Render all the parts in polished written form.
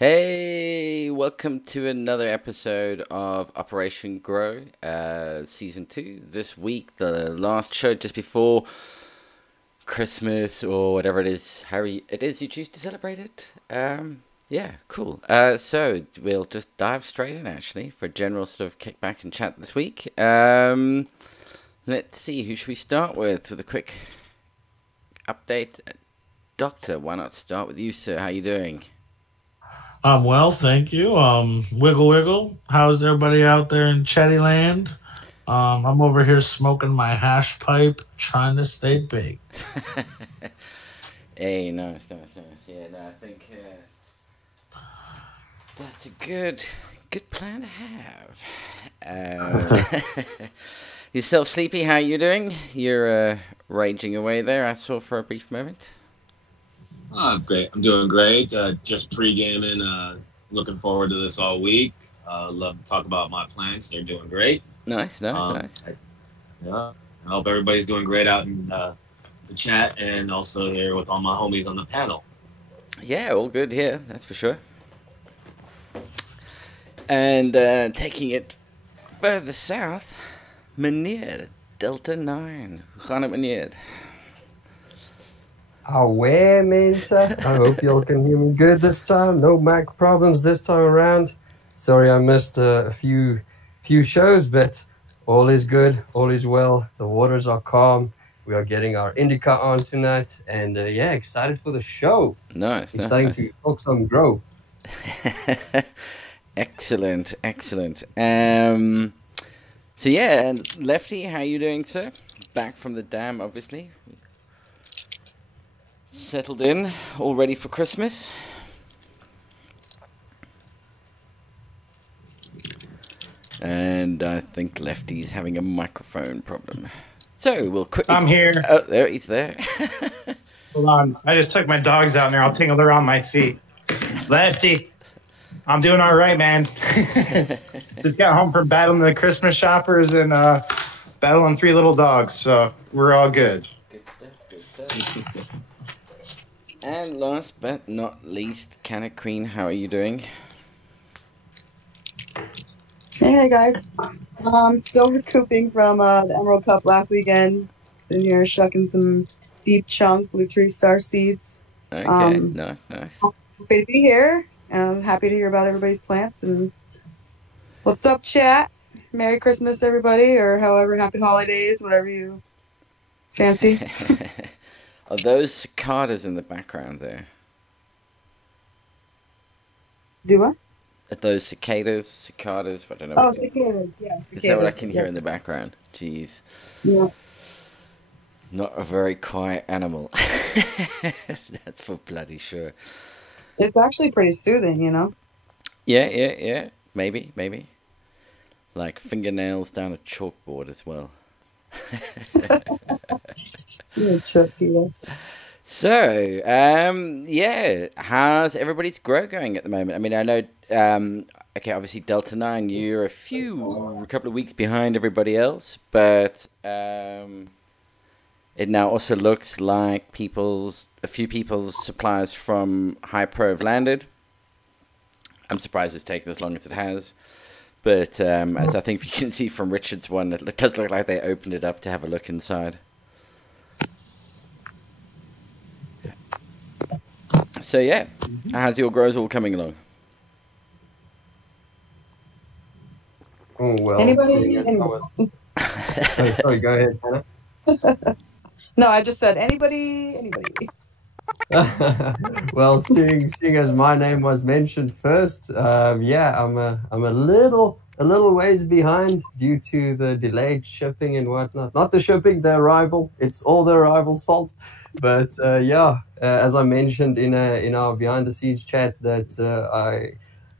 Hey, welcome to another episode of Operation Grow, Season 2. This week, the last show just before Christmas or whatever it is, it is you choose to celebrate it. Yeah, cool. So we'll just dive straight in actually for a general sort of kickback and chat this week. Let's see, who should we start with a quick update? Doctor, why not start with you, sir? How you doing? Well, thank you. Wiggle Wiggle. How's everybody out there in Chatty Land? I'm over here smoking my hash pipe, trying to stay baked. Hey, nice. Yeah, no, I think that's a good plan to have. Yourself, Sleepy, how you doing? You're raging away there, I saw for a brief moment. Great. I'm doing great. Just pre-gaming. Looking forward to this all week. Love to talk about my plants. They're doing great. Nice. Yeah. I hope everybody's doing great out in the chat and also here with all my homies on the panel. Yeah, all good here, that's for sure. And taking it further south, meneer, Delta 9. Hoe gaan het, meneer? Aware, Mesa. I hope y'all can hear me good this time. No mic problems this time around. Sorry I missed a few shows, but all is good, all is well. The waters are calm. We are getting our Indica on tonight, and excited for the show. Nice. Exciting to talk some grow. Excellent. So yeah, and Lefty, how you doing, sir? Back from the dam, obviously. Settled in, all ready for Christmas. And I think Lefty's having a microphone problem. So we'll quickly... I'm here. Oh, there, he's there. Hold on. I just took my dogs out and they're all tangled around my feet. Lefty, I'm doing all right, man. Just got home from battling the Christmas shoppers and battling 3 little dogs, so we're all good. Good stuff. And last but not least, Canna Queen, how are you doing? Hey guys, still recouping from the Emerald Cup last weekend. Sitting here shucking some deep chunk blue tree star seeds. Okay, nice. Happy to be here. Happy to hear about everybody's plants. And what's up, chat? Merry Christmas, everybody, or however, happy holidays, whatever you fancy. Are those cicadas in the background there? Do what? Are those cicadas? I don't know. Oh, cicadas, yeah. Cicadas, is that what I can hear in the background? Jeez. Yeah. Not a very quiet animal. That's for bloody sure. It's actually pretty soothing, you know? Yeah. Maybe. Like fingernails down a chalkboard as well. So, how's everybody's grow going at the moment? I mean, I know, obviously Delta 9, you're a couple of weeks behind everybody else, but it now also looks like a few people's suppliers from High Pro have landed. I'm surprised it's taken as long as it has. But as I think you can see from Richard's one, it does look like they opened it up to have a look inside. So yeah, how's your grows all coming along? Oh, well. Anybody? Sorry, go ahead, Hannah. No, I just said anybody. Well, seeing as my name was mentioned first, I'm a little ways behind due to the delayed shipping and whatnot. Not the shipping, the arrival. It's all the arrival's fault. But as I mentioned in our behind the scenes chat, that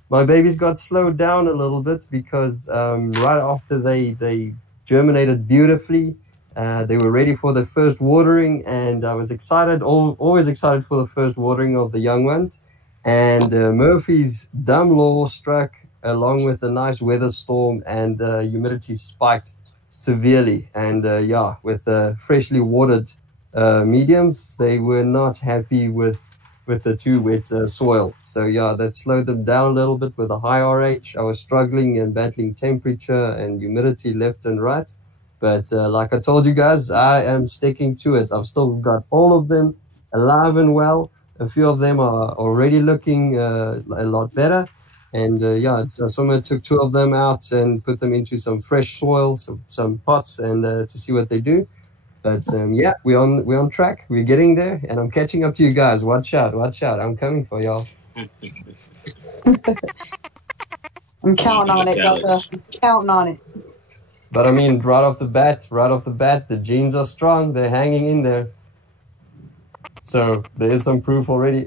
my babies got slowed down a little bit because right after they germinated beautifully. They were ready for the first watering, and I was excited, always excited for the first watering of the young ones. And Murphy's dumb law struck along with a nice weather storm, and humidity spiked severely. And with freshly watered mediums, they were not happy with with the too wet soil. So yeah, that slowed them down a little bit with a high RH. I was struggling and battling temperature and humidity left and right. But like I told you guys, I am sticking to it. I've still got all of them alive and well. A few of them are already looking a lot better. And yeah, so Swimmer took 2 of them out and put them into some fresh soil, some pots, and to see what they do. But yeah, we're on track. We're getting there, and I'm catching up to you guys. Watch out! I'm coming for y'all. I'm counting on it, Delta. I'm counting on it. But I mean, right off the bat, the genes are strong. They're hanging in there. So there is some proof already.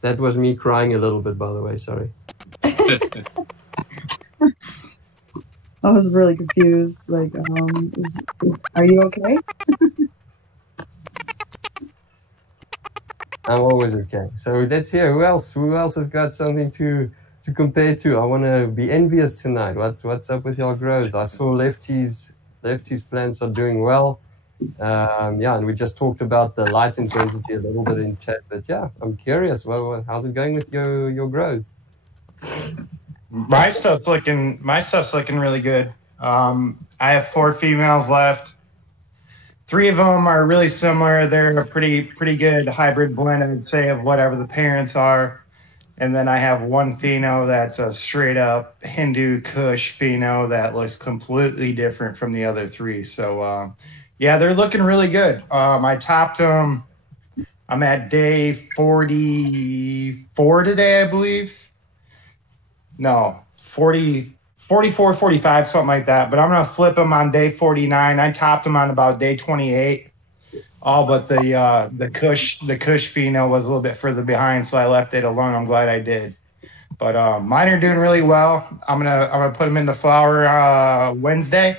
That was me crying a little bit, by the way. Sorry. I was really confused. Like, are you okay? I'm always okay. So let's hear who else has got something to compare to. I want to be envious tonight. What's up with y'all grows? I saw Lefty's plants are doing well. Yeah, and we just talked about the light intensity a little bit in chat, but yeah, I'm curious. How's it going with your grows? My stuff's looking really good. I have 4 females left. 3 of them are really similar. They're a pretty good hybrid blend, I would say, of whatever the parents are. And then I have 1 pheno that's a straight up Hindu Kush pheno that looks completely different from the other 3. So yeah, they're looking really good. I topped them. I'm at day 44 today, I believe. No, 44, 45, something like that. But I'm going to flip them on day 49. I topped them on about day 28. All but the Kush pheno was a little bit further behind, so I left it alone. I'm glad I did. But mine are doing really well. I'm gonna put them into flower Wednesday,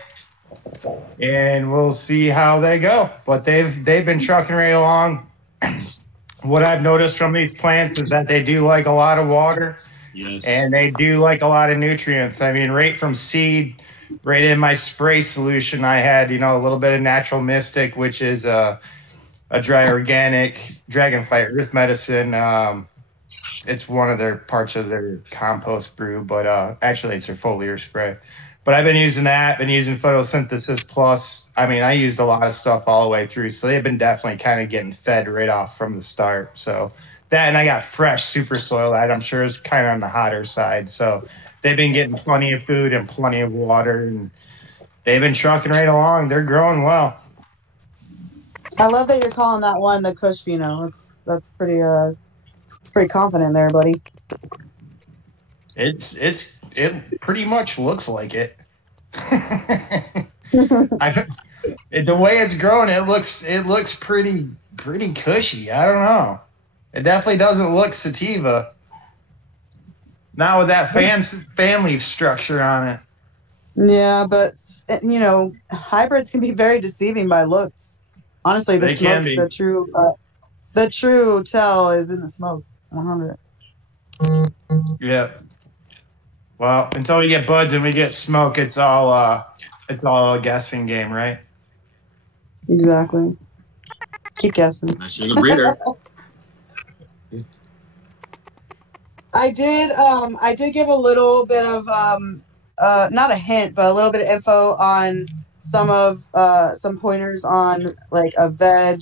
and we'll see how they go. But they've been trucking right along. What I've noticed from these plants is that they do like a lot of water. Yes. And they do like a lot of nutrients. I mean, right from seed, right in my spray solution, I had, a little bit of Natural Mystic, which is a dry organic Dragonfly Earth Medicine. It's one of their parts of their compost brew, but actually it's their foliar spray. But I've been using that, been using Photosynthesis Plus. I mean, I used a lot of stuff all the way through, so they've been definitely kind of getting fed right off from the start. So that, and I got fresh super soil that I'm sure is kind of on the hotter side. So they've been getting plenty of food and plenty of water, and they've been trucking right along. They're growing well. I love that you're calling that one the Kush pheno. That's pretty confident there, buddy. It pretty much looks like it. The way it's growing, it looks pretty cushy. I don't know. It definitely doesn't look sativa. Not with that fan leaf structure on it. Yeah, but hybrids can be very deceiving by looks. Honestly, the smoke's the true tell is in the smoke. 100. Yeah. Well, until we get buds and we get smoke, it's all a guessing game, right? Exactly. Keep guessing. You're the breeder. I did give a little bit of not a hint, but a little bit of info on some pointers on like a veg,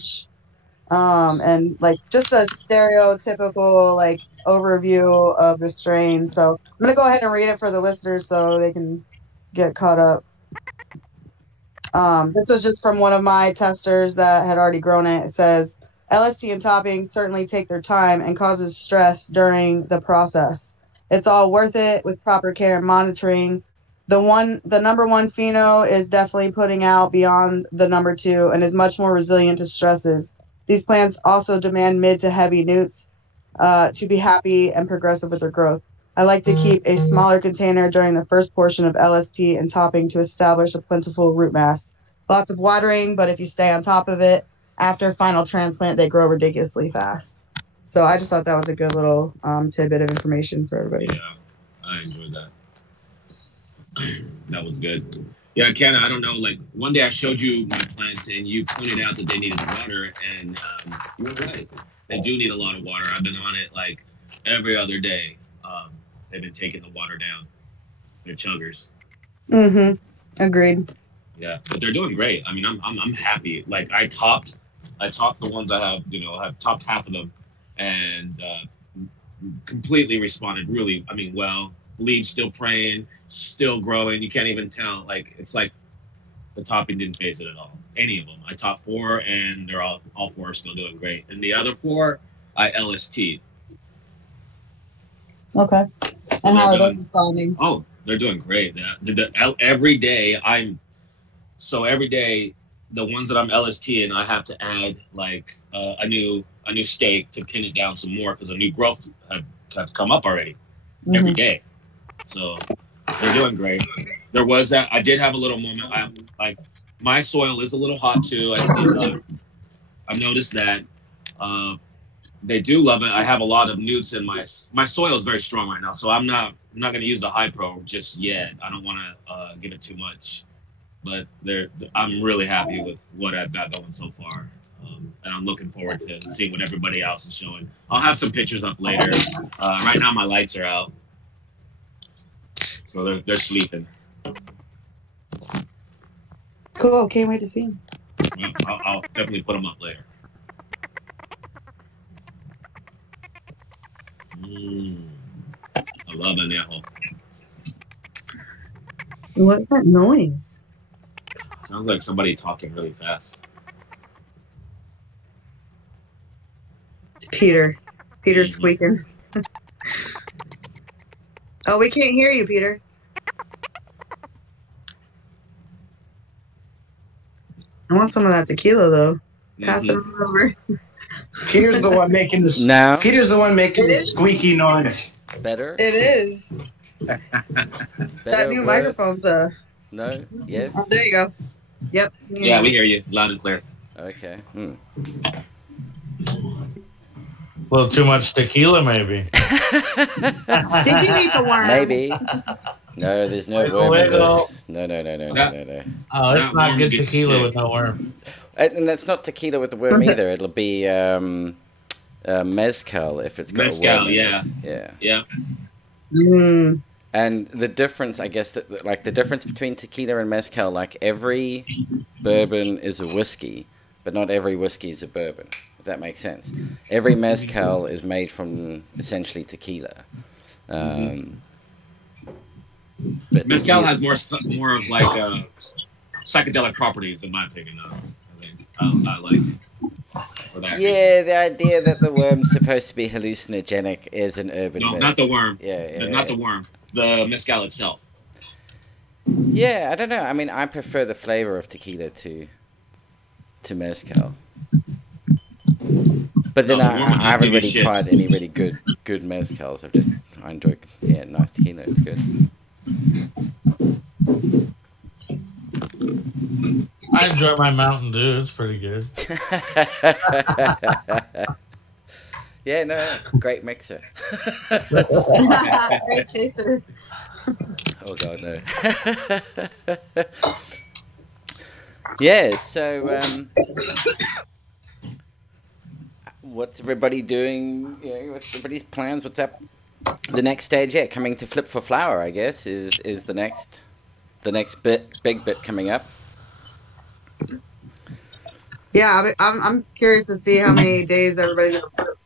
and like just a stereotypical like overview of the strain. So I'm gonna go ahead and read it for the listeners so they can get caught up. This was just from one of my testers that had already grown it. It says, LST and toppings certainly take their time and causes stress during the process. It's all worth it with proper care and monitoring. The number 1 pheno is definitely putting out beyond the number 2 and is much more resilient to stresses. These plants also demand mid to heavy newts to be happy and progressive with their growth. I like to keep a smaller container during the first portion of LST and topping to establish a plentiful root mass. Lots of watering, but if you stay on top of it, after final transplant, they grow ridiculously fast. So I just thought that was a good little tidbit of information for everybody. Yeah, I enjoyed that. That was good. Yeah, Ken, I don't know. Like one day I showed you my plants, and you pointed out that they needed water, and you were right. They do need a lot of water. I've been on it like every other day. They've been taking the water down. They're chuggers. Mm-hmm. Agreed. Yeah, but they're doing great. I mean, I'm happy. Like I topped the ones I have. You know, I've topped half of them, and completely responded. Really, I mean, well, leaves still praying, still growing. You can't even tell. Like it's like the topping didn't phase it at all. Any of them. I topped 4, and they're all 4 are still doing great. And the other 4, I LST. Okay. And how are they responding? Oh, they're doing great. Every day every day, the ones that I'm LSTing, I have to add like a new stake to pin it down some more because a new growth have come up already every day. So they're doing great. There was that. I did have a little moment. My soil is a little hot too. I've noticed that. They do love it. I have a lot of newts in my soil is very strong right now, so I'm not going to use the high pro just yet. I don't want to give it too much, but I'm really happy with what I've got going so far, and I'm looking forward to seeing what everybody else is showing. I'll have some pictures up later. Right now my lights are out, so they're sleeping. Cool. Can't wait to see them. Well, I'll definitely put them up later. I love anejo. What's that noise? Sounds like somebody talking really fast. It's Peter. Peter's squeaking. Oh, we can't hear you, Peter. I want some of that tequila, though. Pass it over. Peter's the one making this. Now? Peter's the one making this squeaky noise. Better? It is. That new microphone's No? Yes? Oh, there you go. Yep. Yeah, we hear you loud and clear. Okay. A little too much tequila, maybe. Did you eat the worm? Maybe. No, there's no worm in this. No. Oh, it's not good tequila with no worm. And that's not tequila with the worm either. It'll be mezcal if it's got mezcal, a worm in yeah. it. Yeah. Mm. And the difference, I guess, the difference between tequila and mezcal, like every bourbon is a whiskey, but not every whiskey is a bourbon. If that makes sense. Every mezcal is made from essentially tequila. But mezcal has more of like psychedelic properties, in my opinion. I like for that. Yeah, the idea that the worm's supposed to be hallucinogenic is an urban myth. No, not the worm. Not the worm. The mezcal itself. Yeah, I don't know. I mean, I prefer the flavor of tequila to mezcal. But then I haven't really tried any really good mezcals. I enjoy nice tequila. It's good. I enjoy my Mountain Dew. It's pretty good. Yeah, no, great mixer. Great chaser. Oh God, no. Yeah, so what's everybody doing? What's everybody's plans? What's up? The next stage, coming to Flip for Flower, I guess, is the next big bit coming up. Yeah, I'm curious to see how many days everybody's gonna flip.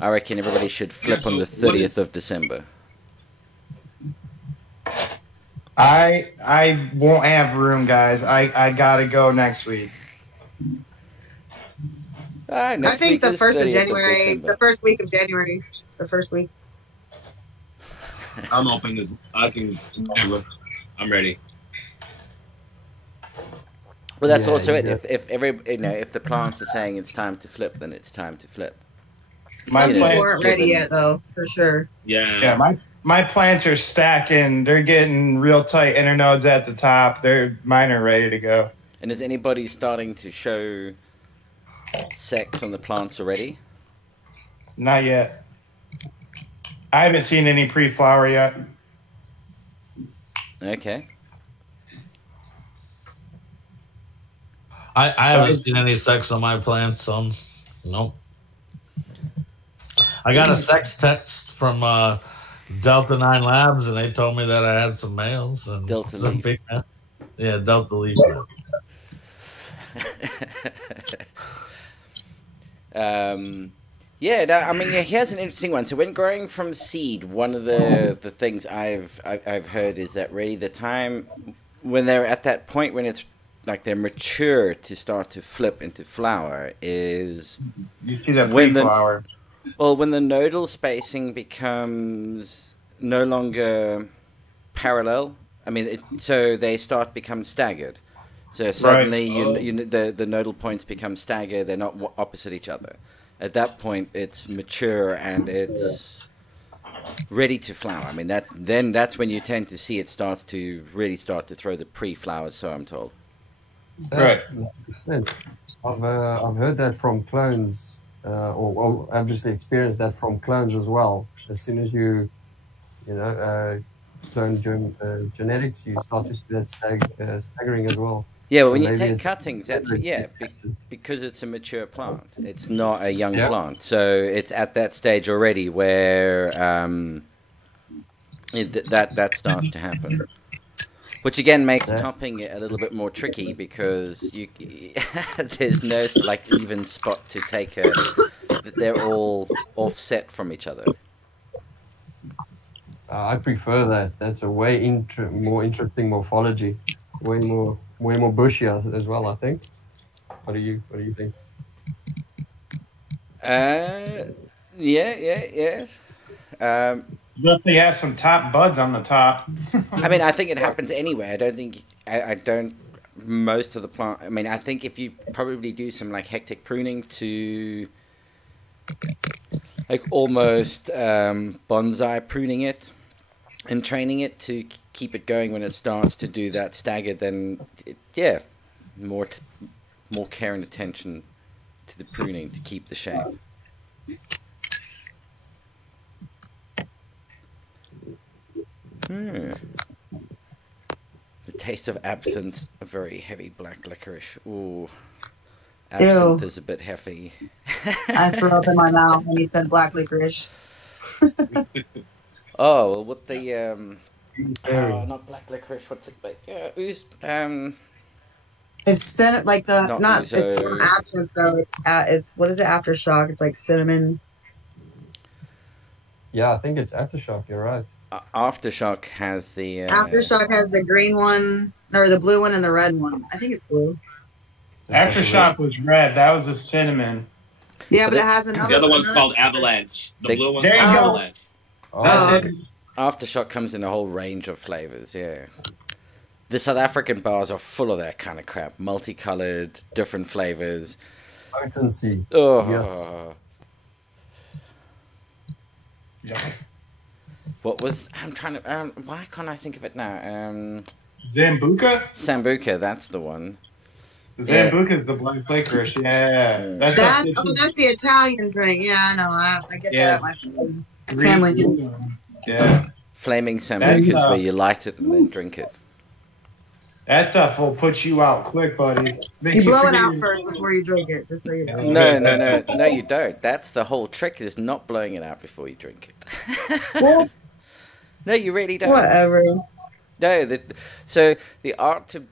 I reckon everybody should flip on the 30th of December. I won't have room, guys. I gotta go next week. I think the first of January, the first week of January, the first week. I'm open. I can. I'm ready. Well, that's also it. If the plants are saying it's time to flip, then it's time to flip. Some people weren't ready yet, though, for sure. Yeah. My plants are stacking. They're getting real tight internodes at the top. Mine are ready to go. And is anybody starting to show sex on the plants already? Not yet. I haven't seen any pre-flower yet. Okay. I haven't seen any sex on my plants, so nope. I got a sex text from Delta 9 Labs, and they told me that I had some males and Delta some Leaf. females. Yeah, Delta Leaf. Yeah, no, I mean, yeah, here's an interesting one. So when growing from seed, one of the things I've heard is that really the time when they're at that point when it's like they're mature to start to flip into flower is You see that When the- pre-flower. when the nodal spacing becomes no longer parallel. I mean, so they become staggered. So suddenly, the nodal points become staggered. They're not opposite each other. At that point, it's mature and it's ready to flower. I mean, that's when you tend to see it starts to really start to throw the pre-flowers. So I'm told. Right. I've heard that from clones, or obviously experienced that from clones as well. As soon as you clone genetics, you start to see that staggering as well. Yeah, well, when you Maybe take it's- cuttings, that's because it's a mature plant. It's not a young Yeah. plant, so it's at that stage already where that starts to happen. Which again makes Yeah. topping it a little bit more tricky because there's no like even spot to take they're all offset from each other. I prefer that. That's a way more interesting morphology, way more bushy as well. I think. What do you think? Yeah. Definitely has some top buds on the top. I mean, I think it happens anyway. I don't think I don't. Most of the plant. I mean, I think if you probably do some like hectic pruning to, like almost bonsai pruning it, and training it to keep it going when it starts to do that staggered, then more care and attention to the pruning to keep the shape. The taste of absinthe, a very heavy black licorice. Ooh, absinthe is a bit heavy. I threw up in my mouth when he said black licorice. Oh, well, with the not black licorice. What's it like? Yeah, It's like the Not it's ouzo. from absinthe though. It's what is it? Aftershock. It's like cinnamon. Yeah, I think it's Aftershock. You're right. Aftershock has the Aftershock has the green one or the blue one and the red one. I think it's blue. Aftershock was red. That was the cinnamon. Yeah, But but it- it has another. The other one's another- called Avalanche. The They- blue one's There you called go. Avalanche. Oh, That's it. Aftershock comes in a whole range of flavors. Yeah, the South African bars are full of that kind of crap, multicolored, different flavors. potency. Oh, Yeah. what was I'm trying to? Why can't I think of it now? Zambuca? Sambuca, that's the one. Zambuca is the black licorice. Yeah. That's That's, a that's the Italian drink. Yeah, I know. I get Yeah. that at my green- family. Yeah. Flaming Sambuca is That's, where you light it and then drink it. That stuff will put you out quick, buddy. Make You blow it forget out your- first before you drink it, just so you know. No, you don't. That's the whole trick, is not blowing it out before you drink it. Well, No, you really don't. whatever. No, so the art of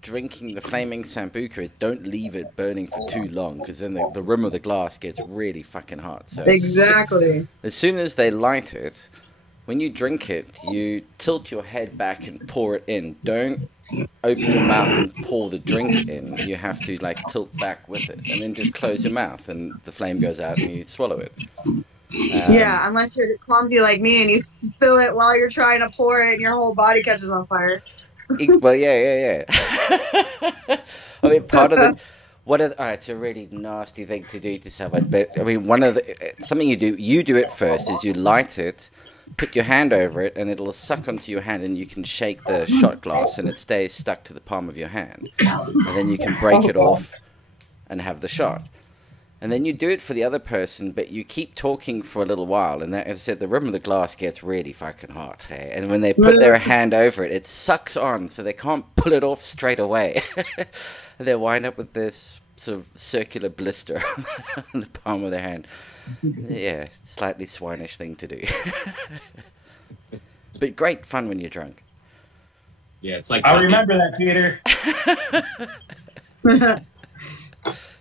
drinking the flaming Sambuca is don't leave it burning for too long, because then the rim of the glass gets really fucking hot. So Exactly. as soon as they light it, when you drink it, you tilt your head back and pour it in. Don't open your mouth and pour the drink in. You have to like tilt back with it, and then just close your mouth, and the flame goes out, and you swallow it. Yeah, unless you're clumsy like me and you spill it while you're trying to pour it and your whole body catches on fire. Well, yeah. I mean, part of the it's a really nasty thing to do to someone, but I mean, something you do it first is you light it, put your hand over it, and it'll suck onto your hand, and you can shake the shot glass, and it stays stuck to the palm of your hand, and then you can break it off and have the shot. And then you do it for the other person, but you keep talking for a little while. And that, as I said, the rim of the glass gets really fucking hot. Hey? And when they put their hand over it, it sucks on, so they can't pull it off straight away. And they wind up with this sort of circular blister on the palm of their hand. Yeah, slightly swinish thing to do. But great fun when you're drunk. Yeah, it's like I remember that, Peter.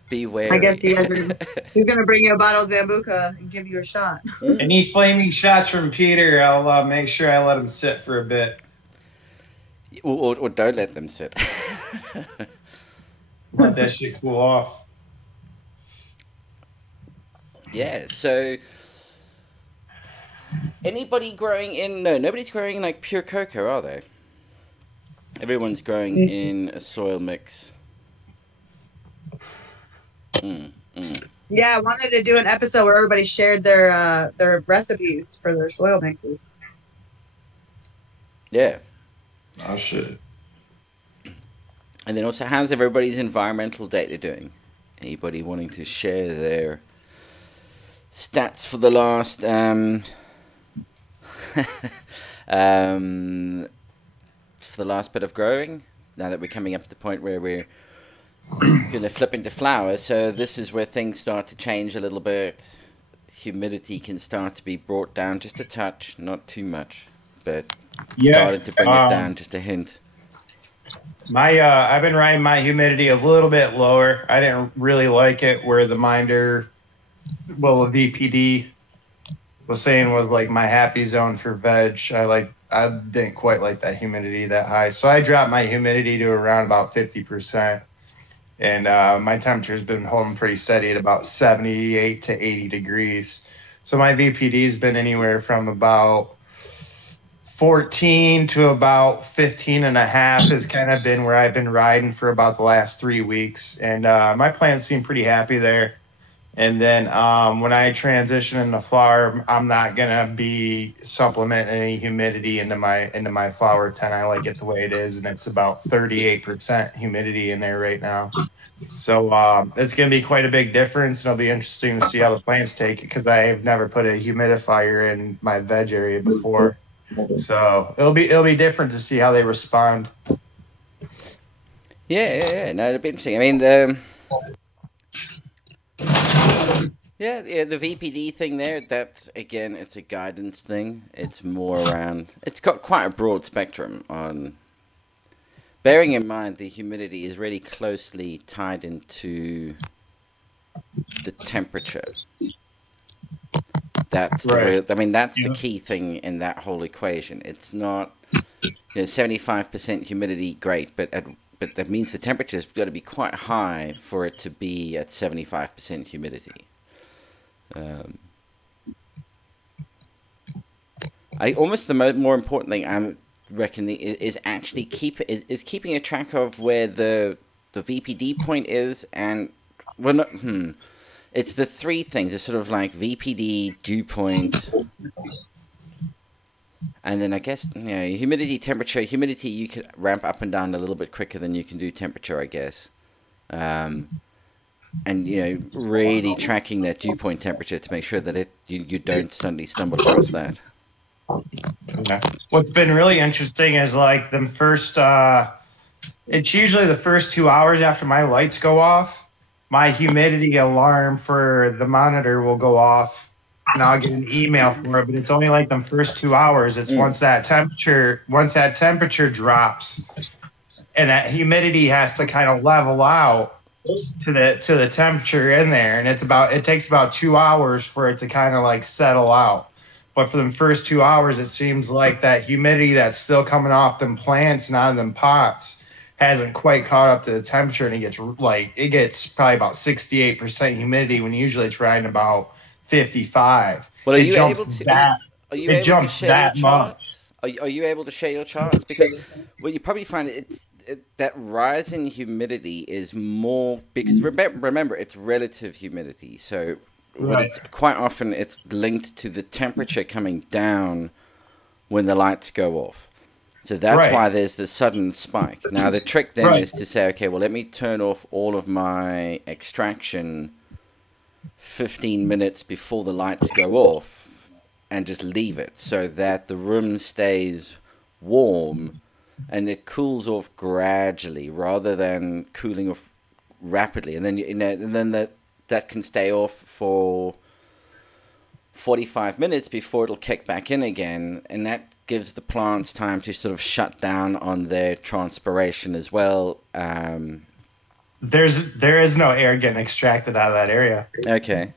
Beware. I guess he's gonna bring you a bottle of Zambuca and give you a shot. Any flaming shots from Peter, I'll make sure I let him sit for a bit. Or don't let them sit. Let that shit cool off. Yeah, so anybody growing in... No, nobody's growing in like pure cocoa, are they? Everyone's growing in a soil mix. Yeah, I wanted to do an episode where everybody shared their recipes for their soil mixes. Yeah. Oh, shit. And then also, how's everybody's environmental data doing? Anybody wanting to share their stats for the last for the last bit of growing? Now that we're coming up to the point where we're going to flip into flower, so this is where things start to change a little bit. Humidity can start to be brought down just a touch, not too much, but started to bring it down just a hint. I've been riding my humidity a little bit lower. I didn't really like it where the minder, well, the VPD was saying was like my happy zone for veg. I didn't quite like that humidity that high, so I dropped my humidity to around about 50%. And my temperature's been holding pretty steady at about 78 to 80 degrees. So my VPD's been anywhere from about 14 to about 15 and a half has kind of been where I've been riding for about the last 3 weeks. And my plants seem pretty happy there. And then when I transition into flower, I'm not gonna be supplementing any humidity into my flower tent. I like it the way it is, and it's about 38% humidity in there right now. So it's gonna be quite a big difference, and it'll be interesting to see how the plants take it because I've never put a humidifier in my veg area before. So it'll be different to see how they respond. Yeah. No, it'll be interesting. I mean, Yeah, the VPD thing there, that's, again, it's a guidance thing. It's more around, it's got quite a broad spectrum on, bearing in mind the humidity is really closely tied into the temperature. That's the real, I mean, that's the key thing in that whole equation. It's not, 75% humidity, great, but that means the temperature's got to be quite high for it to be at 75% humidity. The more important thing I reckon is actually keeping a track of where the VPD point is, and it's the three things. It's sort of like VPD, dew point, and then I guess humidity, temperature. Humidity you can ramp up and down a little bit quicker than you can do temperature, I guess. And really tracking that dew point temperature to make sure that you don't suddenly stumble across that. Yeah. What's been really interesting is like the first. It's usually the first 2 hours after my lights go off, my humidity alarm for the monitor will go off, and I'll get an email for it. But it's only like the first 2 hours. It's once that temperature drops, and that humidity has to kind of level out to the temperature in there, and it takes about 2 hours for it to kind of like settle out. But for the first 2 hours, it seems like that humidity that's still coming off them plants and out of them pots hasn't quite caught up to the temperature, and it gets probably about 68% humidity when usually it's riding about 55. Well, it jumps that much. Are you able to share your charts? Because what you probably find that rise in humidity is more because remember it's relative humidity. So quite often it's linked to the temperature coming down when the lights go off. So that's why there's the sudden spike. Now the trick then is to say, okay, well let me turn off all of my extraction 15 minutes before the lights go off and just leave it so that the room stays warm and it cools off gradually rather than cooling off rapidly. And then and then that can stay off for 45 minutes before it'll kick back in again, and that gives the plants time to sort of shut down on their transpiration as well. There is no air getting extracted out of that area. Okay.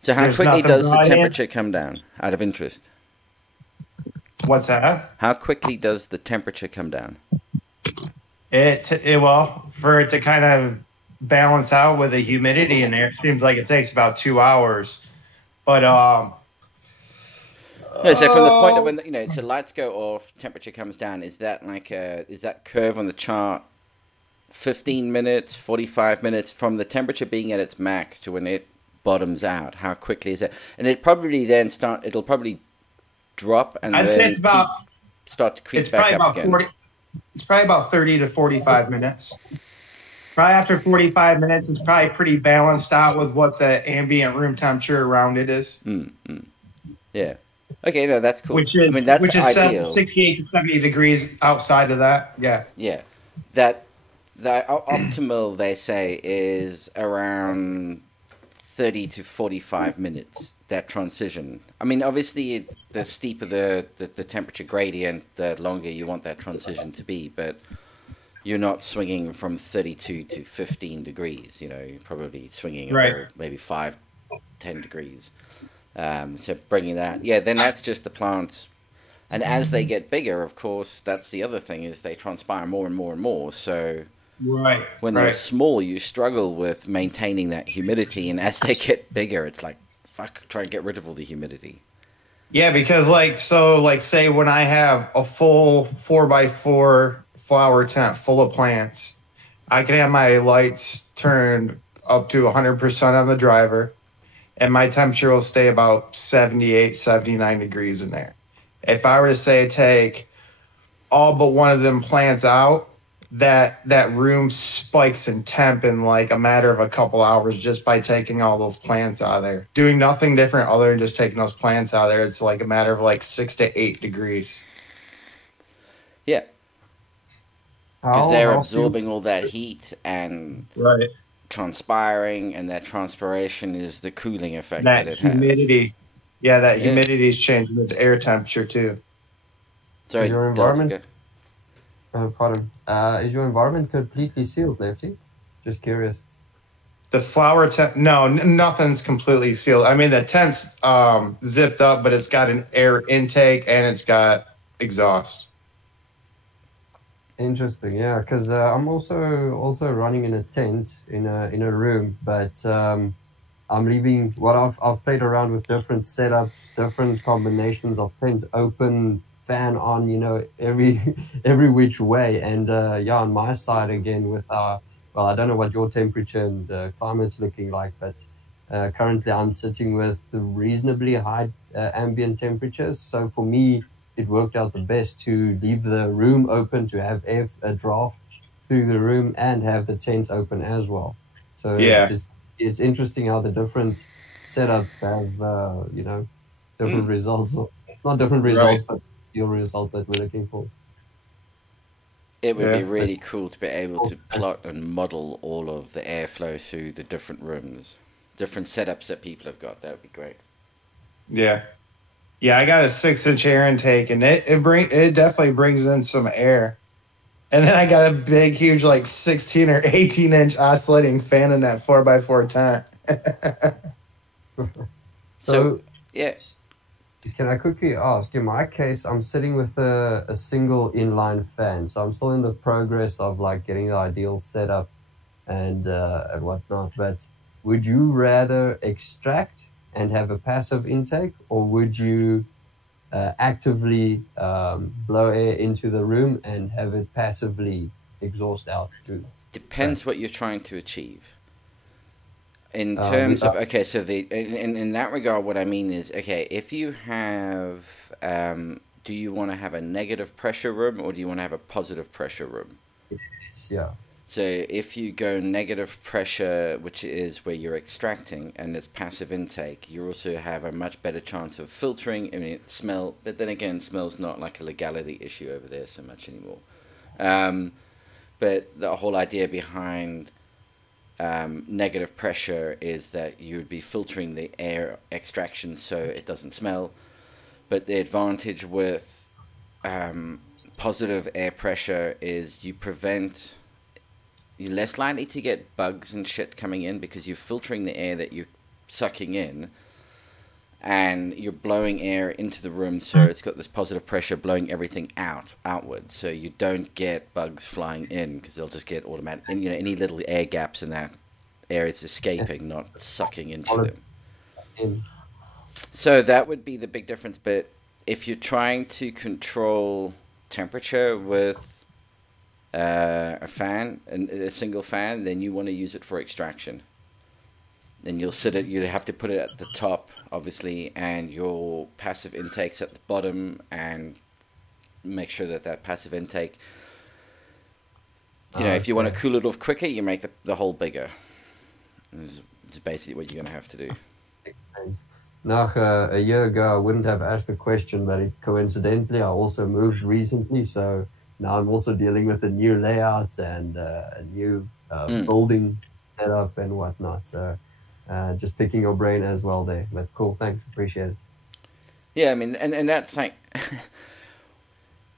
So how There's quickly nothing does the brought in. temperature come down, out of interest? What's that? How quickly does the temperature come down? Well, for it to kind of balance out with the humidity in there, it seems like it takes about 2 hours. But No, so from the point of when so lights go off, temperature comes down. Is that is that curve on the chart 15 minutes, 45 minutes from the temperature being at its max to when it bottoms out? How quickly is it? And it'll probably drop and I'd then say it's about start to creep it's back probably up about again. 40. It's probably about 30 to 45 minutes. Probably after 45 minutes, it's probably pretty balanced out with what the ambient room temperature around it is. Yeah. Okay, no, that's cool. Which is that's ideal. 68 to 70 degrees outside of that. Yeah. Yeah, that the optimal they say is around 30 to 45 minutes. That transition. I mean, obviously, the steeper the temperature gradient, the longer you want that transition to be. But you're not swinging from 32 to 15 degrees. You're probably swinging over maybe 5, 10 degrees. So bringing that, then that's just the plants. And as they get bigger, of course, that's the other thing is they transpire more and more and more. So when they're small, you struggle with maintaining that humidity. And as they get bigger, it's like, fuck, try and get rid of all the humidity. Yeah, because say when I have a full 4x4 flower tent full of plants, I can have my lights turned up to 100% on the driver, and my temperature will stay about 78, 79 degrees in there. If I were to say take all but one of them plants out, that room spikes in temp in like a matter of a couple hours just by taking all those plants out of there. Doing nothing different other than just taking those plants out of there, it's like a matter of like 6 to 8 degrees. Yeah. Because they're absorbing all that heat and transpiring, and that transpiration is the cooling effect that it humidity. has. Yeah, that humidity is changing the air temperature too. Sorry, your environment. Pardon. Is your environment completely sealed, Lefty? Just curious. The flower tent, no, nothing's completely sealed. I mean, the tent's zipped up, but it's got an air intake and it's got exhaust. Interesting, yeah, because I'm also running in a tent in a room, but I'm leaving. I've played around with different setups, different combinations of tent open, fan on, every which way, and on my side again with I don't know what your temperature and climate's looking like, but currently I'm sitting with reasonably high ambient temperatures. So for me, it worked out the best to leave the room open, to have a draft through the room and have the tent open as well. So it's interesting how the different setups have, different results. Not different results, but your result that we're looking for. It would be really cool to be able to plot and model all of the airflow through the different rooms, different setups that people have got. That would be great. Yeah. Yeah, I got a 6-inch air intake, and it definitely brings in some air. And then I got a big, huge, like 16 or 18-inch oscillating fan in that 4x4 tent. So, yeah. Can I quickly ask, in my case, I'm sitting with a single inline fan. So I'm still in the progress of like getting the ideal setup and whatnot. But would you rather extract and have a passive intake, or would you actively blow air into the room and have it passively exhaust out through? Depends what you're trying to achieve. In terms of, okay, so in that regard, what I mean is, okay, if you have, do you want to have a negative pressure room or do you want to have a positive pressure room? Yeah. So if you go negative pressure, which is where you're extracting, and it's passive intake, you also have a much better chance of filtering. I mean, smell, but then again, smell's not like a legality issue over there so much anymore. But the whole idea behind negative pressure is that you would be filtering the air extraction so it doesn't smell. But the advantage with positive air pressure is you're less likely to get bugs and shit coming in because you're filtering the air that you're sucking in, and you're blowing air into the room, so it's got this positive pressure blowing everything outwards, so you don't get bugs flying in because they'll just get automatic. And any little air gaps in that air is escaping, not sucking into them. So that would be the big difference. But if you're trying to control temperature with a fan, a single fan, then you want to use it for extraction. Then you have to put it at the top, obviously, and your passive intake's at the bottom, and make sure that passive intake, if you want to cool it off quicker, you make the hole bigger. It's basically what you're going to have to do. A year ago, I wouldn't have asked the question, but coincidentally, I also moved recently, so now I'm also dealing with a new layout and a new building setup and whatnot. So just picking your brain as well there. But cool, thanks, appreciate it. Yeah, I mean, and that's like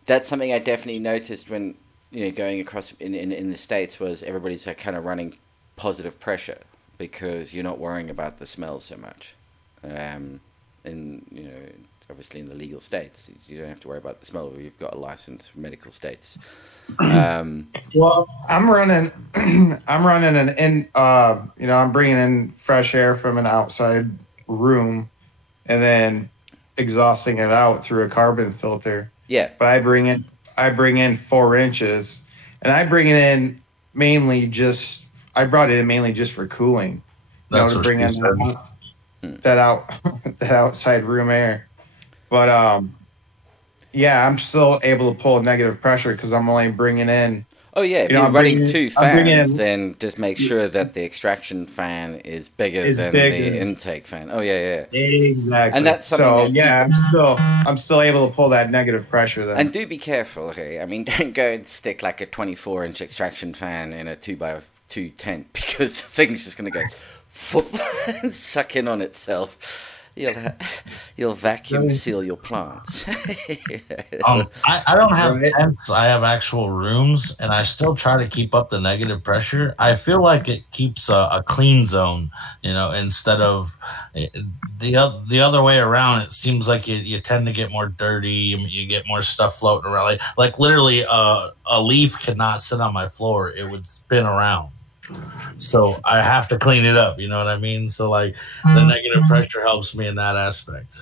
that's something I definitely noticed when going across in the States, was everybody's like kind of running positive pressure because you're not worrying about the smell so much. Obviously in the legal states, you don't have to worry about the smell. You've got a license for medical states. Well, I'm running I'm bringing in fresh air from an outside room and then exhausting it out through a carbon filter. Yeah. But I bring in 4 inches, and I bring it in I brought it in mainly just for cooling. To bring in that outside room air. But I'm still able to pull negative pressure because I'm only bringing in. Oh yeah, if you're running 2 fans, then just make sure that the extraction fan is bigger than the intake fan. Oh yeah. Exactly. And that's I'm still able to pull that negative pressure then. And do be careful, okay? I mean, don't go and stick like a 24-inch extraction fan in a 2x2 tent, because the thing's just gonna go and suck in on itself. You'll vacuum seal your plants. I don't have tents. I have actual rooms, and I still try to keep up the negative pressure. I feel like it keeps a clean zone, instead of the other way around. It seems like you tend to get more dirty. You get more stuff floating around. Like literally, a leaf could not sit on my floor. It would spin around. So I have to clean it up, you know what I mean? So the negative pressure helps me in that aspect.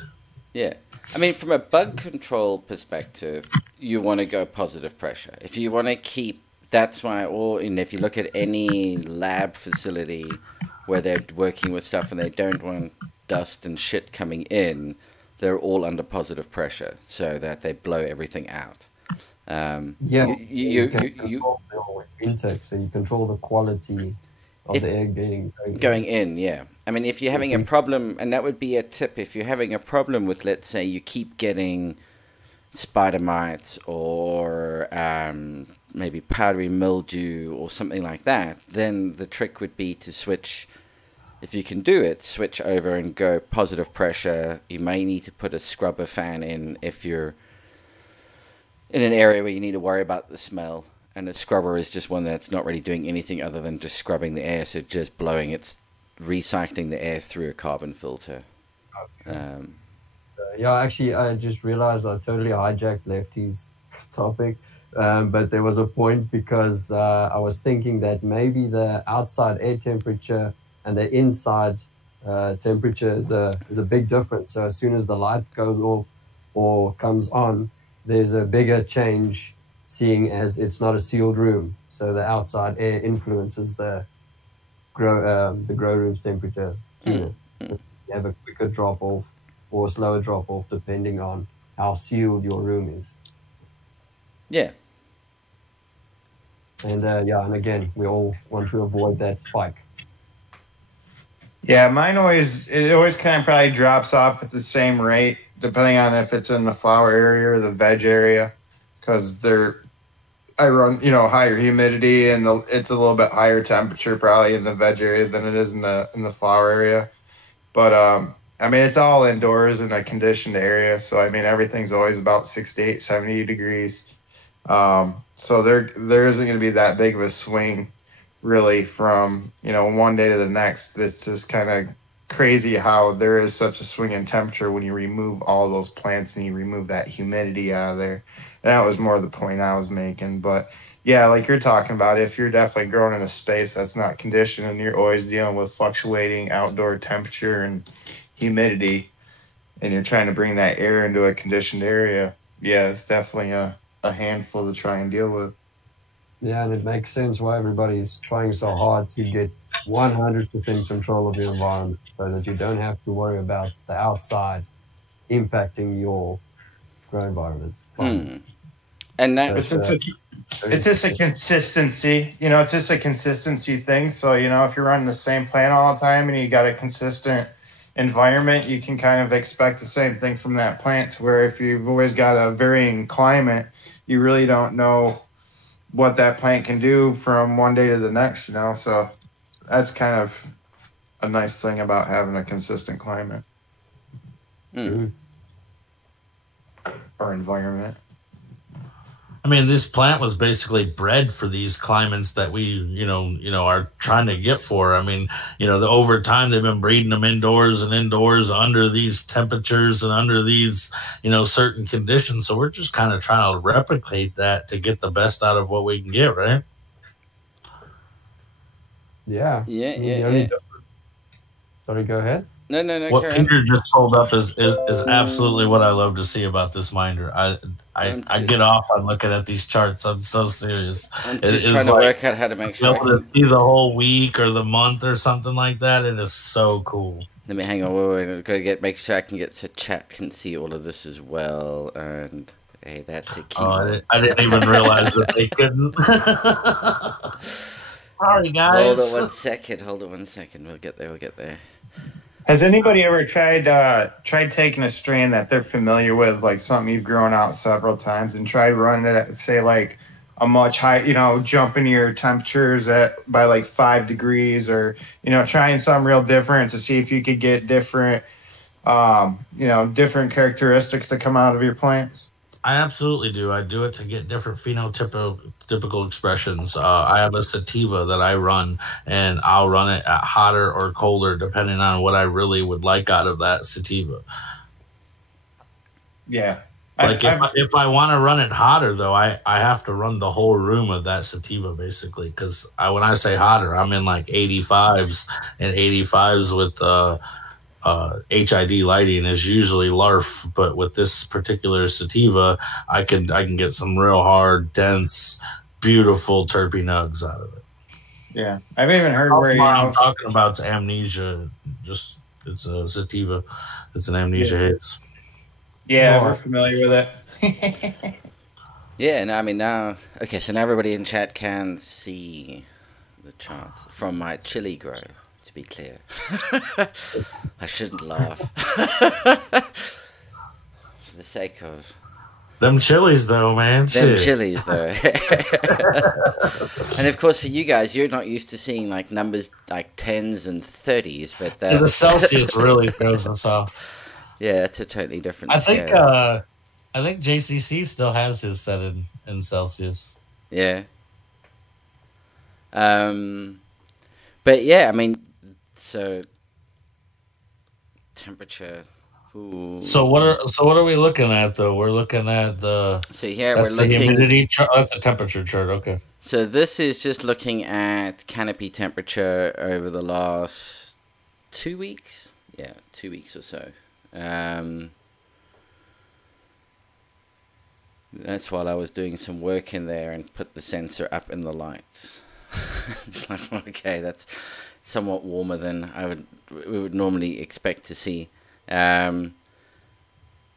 Yeah. I mean, from a bug control perspective, you want to go positive pressure. If you want to keep, that's why, if you look at any lab facility where they're working with stuff and they don't want dust and shit coming in, they're all under positive pressure so that they blow everything out. You control the intake, so you control the quality of the air going in. Yeah, I mean, if you're having a problem, and that would be a tip, if you're having a problem with, let's say, you keep getting spider mites or maybe powdery mildew or something like that, then the trick would be to switch. If you can do it, switch over and go positive pressure. You may need to put a scrubber fan in if you're in an area where you need to worry about the smell, and a scrubber is just one that's not really doing anything other than just scrubbing the air, so just recycling the air through a carbon filter. Actually, I just realized I totally hijacked Lefty's topic, but there was a point because I was thinking that maybe the outside air temperature and the inside temperature is a big difference. So as soon as the light goes off or comes on, there's a bigger change, seeing as it's not a sealed room. So the outside air influences the grow room's temperature. You have a quicker drop off or a slower drop off depending on how sealed your room is. Yeah. And and again, we all want to avoid that spike. Yeah, mine always kind of probably drops off at the same rate, depending on if it's in the flower area or the veg area, because I run higher humidity and it's a little bit higher temperature probably in the veg area than it is in the flower area. But I mean, it's all indoors in a conditioned area, so I mean everything's always about 68, 70 degrees. So there isn't going to be that big of a swing really from one day to the next. It's just kind of crazy how there is such a swing in temperature when you remove all those plants and you remove that humidity out of there. That was more the point I was making. But yeah, like you're talking about, if you're definitely growing in a space that's not conditioned and you're always dealing with fluctuating outdoor temperature and humidity, and you're trying to bring that air into a conditioned area, yeah, it's definitely a handful to try and deal with. Yeah, and it makes sense why everybody's trying so hard to get 100% control of your environment so that you don't have to worry about the outside impacting your grow environment. And that's it's just a consistency. It's just a consistency thing. So, if you're running the same plant all the time and you got a consistent environment, you can kind of expect the same thing from that plant, where if you've always got a varying climate, you really don't know what that plant can do from one day to the next, so that's kind of a nice thing about having a consistent climate or environment. I mean, this plant was basically bred for these climates that we, are trying to get for. I mean, over time they've been breeding them indoors and indoors under these temperatures and under these, certain conditions. So we're just kind of trying to replicate that to get the best out of what we can get, right? Yeah. Sorry, go ahead. No. What Peter just pulled up is absolutely what I love to see about this minder. I get off on looking at these charts. I'm so serious. I'm just trying to work out how to make sure be able to see the whole week or the month or something like that. It is so cool. Let me hang on. We're going to make sure I can get so chat can see all of this as well. And hey, that's a key. Oh, I didn't even realize that they couldn't. Sorry, guys. Hold on one second. We'll get there. Has anybody ever tried taking a strain that they're familiar with, like something you've grown out several times, and tried running it at, say, like a much high, jumping your temperatures by like 5 degrees, or trying something real different to see if you could get different, different characteristics to come out of your plants? I absolutely do. I do it to get different phenotypical expressions. I have a sativa that I run, and I'll run it at hotter or colder depending on what I really would like out of that sativa. Yeah. If I want to run it hotter, though, I have to run the whole room of that sativa, basically, because when I say hotter, I'm in like 85s, and 85s with HID lighting is usually LARF, but with this particular sativa, I can get some real hard, dense, beautiful terpene nugs out of it. Yeah, I've even heard where I'm talking about amnesia. It's a sativa. It's an amnesia haze. Yeah, we're familiar with it. Yeah, no, I mean now. Okay, so now everybody in chat can see the charts from my chili grow. To be clear, I shouldn't laugh for the sake of them chilies, though, man. Chilies, though. And of course, for you guys, you're not used to seeing like numbers like 10s and 30s, but the Celsius really throws us off. Yeah, it's a totally different. I think JCC still has his set in Celsius. Yeah. But yeah, I mean. So temperature. Ooh. So what are we looking at though? We're looking at the. So here we're looking. The humidity chart. That's a temperature chart. Okay. So this is just looking at canopy temperature over the last 2 weeks. Yeah, 2 weeks or so. That's while I was doing some work in there and put the sensor up in the lights. It's like, okay, that's somewhat warmer than we would normally expect to see. And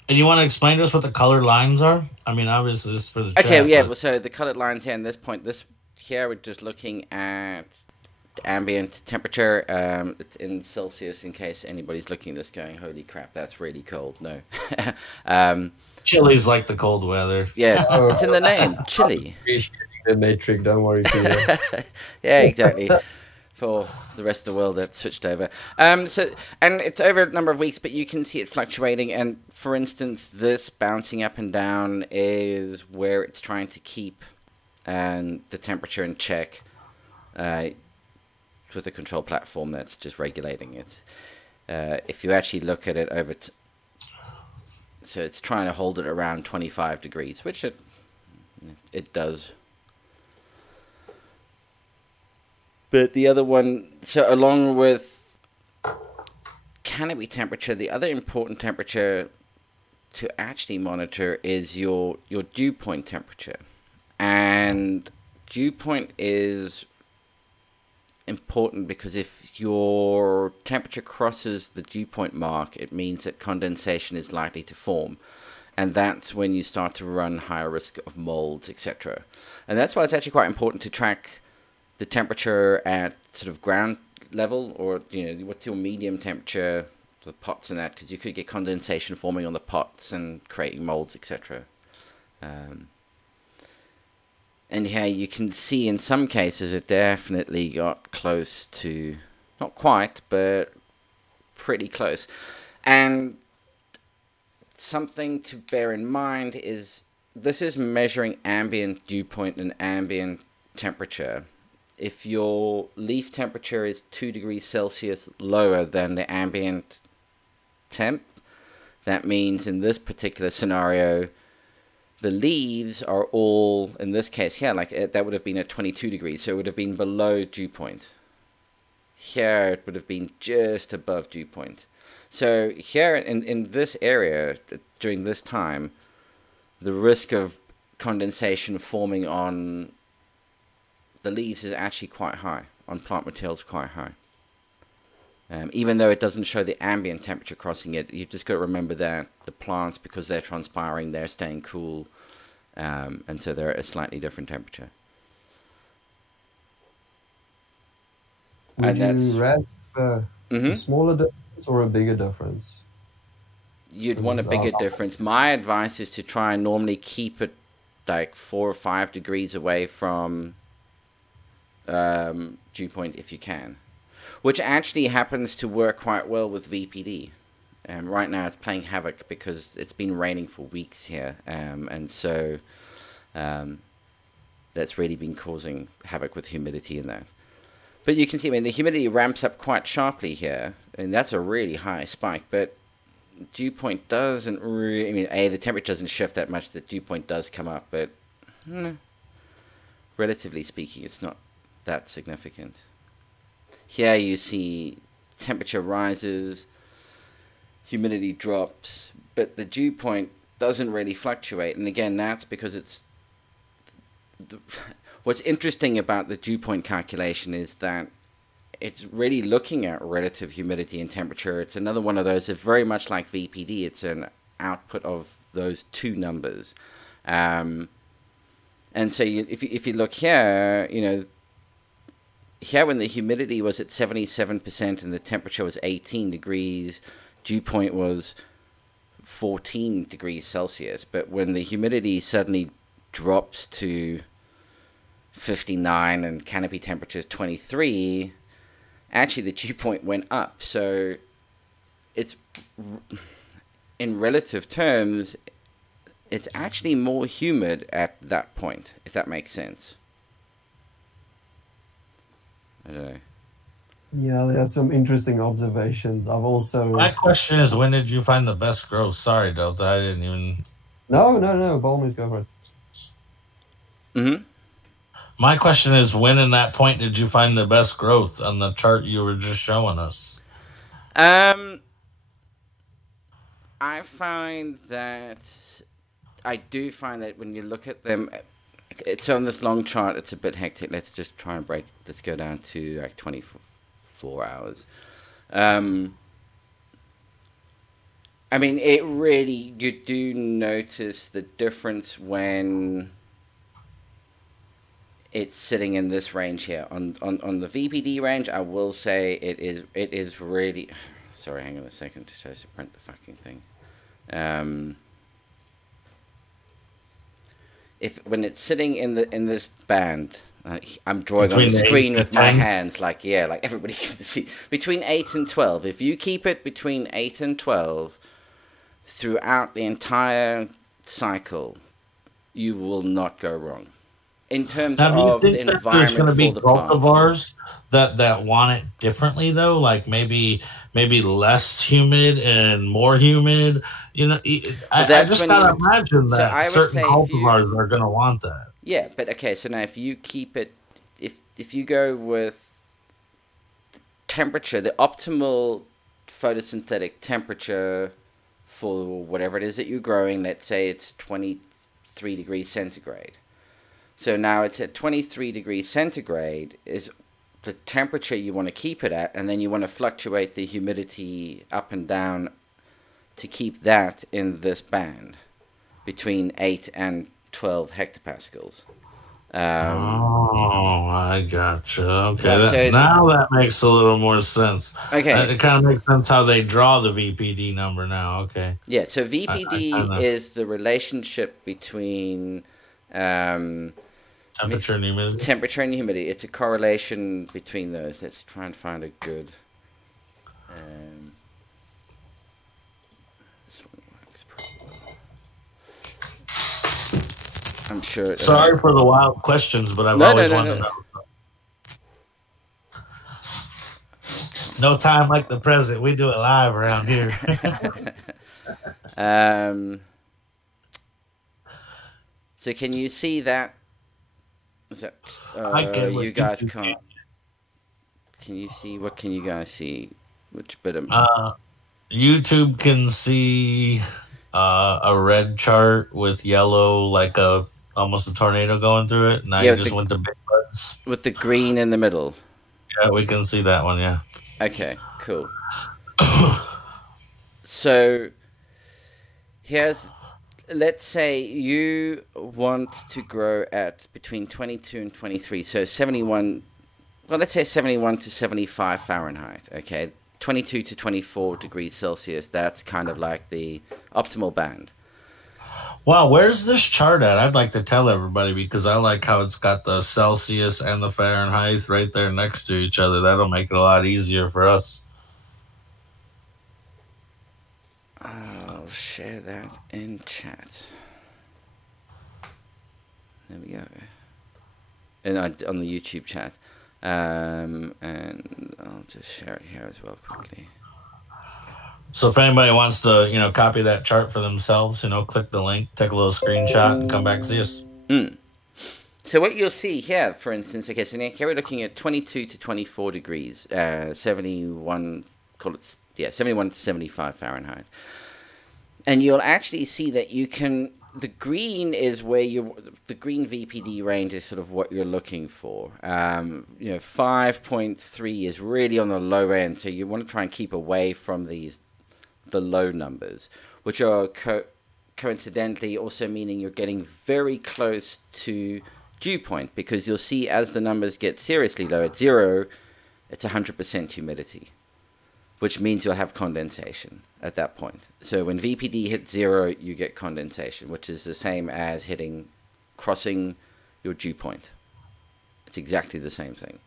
you want to explain to us what the colored lines are? I mean, obviously this is for the chat, yeah. Well, so the colored lines here, and this point, this here we're just looking at ambient temperature. It's in Celsius in case anybody's looking at this going, holy crap, that's really cold. No. Chili's like the cold weather. Yeah, it's in the name, chili. The metric, don't worry, Peter. Yeah, exactly. For the rest of the world that switched over. And it's over a number of weeks, but you can see it fluctuating. And for instance, this bouncing up and down is where it's trying to keep the temperature in check with a control platform that's just regulating it. If you actually look at it over, so it's trying to hold it around 25 degrees, which it does. But the other one, so along with canopy temperature, the other important temperature to actually monitor is your dew point temperature. And dew point is important because if your temperature crosses the dew point mark, it means that condensation is likely to form. And that's when you start to run higher risk of molds, etc. And that's why it's actually quite important to track the temperature at sort of ground level, or what's your medium temperature, the pots and that, because you could get condensation forming on the pots and creating molds, etc. And here you can see in some cases it definitely got close to, not quite, but pretty close. And something to bear in mind is this is measuring ambient dew point and ambient temperature. If your leaf temperature is 2 degrees Celsius lower than the ambient temp, that means in this particular scenario, the leaves are all, in this case here, that would have been at 22 degrees, so it would have been below dew point. Here it would have been just above dew point. So here in this area, during this time, the risk of condensation forming on the leaves is actually quite high, on plant materials quite high. Even though it doesn't show the ambient temperature crossing it, you've just got to remember that the plants, because they're transpiring, they're staying cool, and so they're at a slightly different temperature. Would you rather a smaller difference or a bigger difference? You'd want a bigger difference. My advice is to try and normally keep it like 4 or 5 degrees away from dew point if you can, which actually happens to work quite well with VPD. Right now it's playing havoc because it's been raining for weeks here, and so that's really been causing havoc with humidity in that. But you can see, I mean, the humidity ramps up quite sharply here, and that's a really high spike, but dew point doesn't really, I mean, the temperature doesn't shift that much, the dew point does come up, but relatively speaking, it's not that significant. Here you see temperature rises, humidity drops, but the dew point doesn't really fluctuate. And again, that's because it's what's interesting about the dew point calculation is that it's really looking at relative humidity and temperature. It's another one of those. It's very much like VPD. It's an output of those two numbers. And so if you look here, here when the humidity was at 77% and the temperature was 18 degrees, dew point was 14 degrees Celsius. But when the humidity suddenly drops to 59 and canopy temperature is 23, actually the dew point went up. So it's, in relative terms, it's actually more humid at that point, if that makes sense. I don't know. Yeah, there's some interesting observations. I've also... My question is, when did you find the best growth? Sorry, Delta, I didn't even... No, by all means, go for it. Mm-hmm. My question is, when in that point did you find the best growth on the chart you were just showing us? I find that... I do find that when you look at them... It's on this long chart, it's a bit hectic. Let's just try and let's go down to like 24 hours. I mean, it really, you do notice the difference when it's sitting in this range here. On the VPD range, I will say it is really. Sorry, hang on a second. Just has to print the fucking thing. When it's sitting in this band, I'm drawing on the screen with my hands, like everybody can see. Between 8 and 12. If you keep it between 8 and 12 throughout the entire cycle, you will not go wrong. In terms of the environment for the plant. There's going to be cultivars that want it differently, though, like maybe less humid and more humid. You know, I just gotta imagine that certain cultivars are going to want that. Yeah, but okay. So now, if you keep it, if you go with temperature, the optimal photosynthetic temperature for whatever it is that you're growing, let's say it's 23 degrees centigrade. So now it's at 23 degrees centigrade is the temperature you want to keep it at, and then you want to fluctuate the humidity up and down to keep that in this band between 8 and 12 hectopascals. I gotcha. Okay, now that makes a little more sense. Okay, it kind of makes sense how they draw the VPD number now. Okay. Yeah, so VPD is the relationship between temperature and humidity. Temperature and humidity. It's a correlation between those. Let's try and find a good. This one works pretty well. I'm sure. Sorry for the wild questions, but I've always wanted to know. No time like the present. We do it live around here. So can you see that? Is that you guys can't? Can you see? What can you guys see? Which bit of YouTube can see a red chart with yellow, like almost a tornado going through it. Now you just went to big buds with the green in the middle. Yeah, we can see that one. Yeah. Okay. Cool. So here's. Let's say you want to grow at between 22 and 23, so 71, well, let's say 71 to 75 Fahrenheit, okay? 22 to 24 degrees Celsius, that's kind of like the optimal band. Wow, where's this chart at? I'd like to tell everybody because I like how it's got the Celsius and the Fahrenheit right there next to each other. That'll make it a lot easier for us. I'll share that in chat. There we go. And on the YouTube chat. And I'll just share it here as well quickly. So if anybody wants to, copy that chart for themselves, click the link, take a little screenshot, and come back and see us. So what you'll see here, for instance, okay, so here we're looking at 22 to 24 degrees, 71 to 75 Fahrenheit. And you'll actually see that you can, the green is where the green VPD range is sort of what you're looking for. 5.3 is really on the low end, so you want to try and keep away from the low numbers, which are coincidentally also meaning you're getting very close to dew point, because you'll see as the numbers get seriously low at 0, it's 100% humidity, which means you'll have condensation at that point. So when VPD hits 0, you get condensation, which is the same as crossing your dew point. It's exactly the same thing.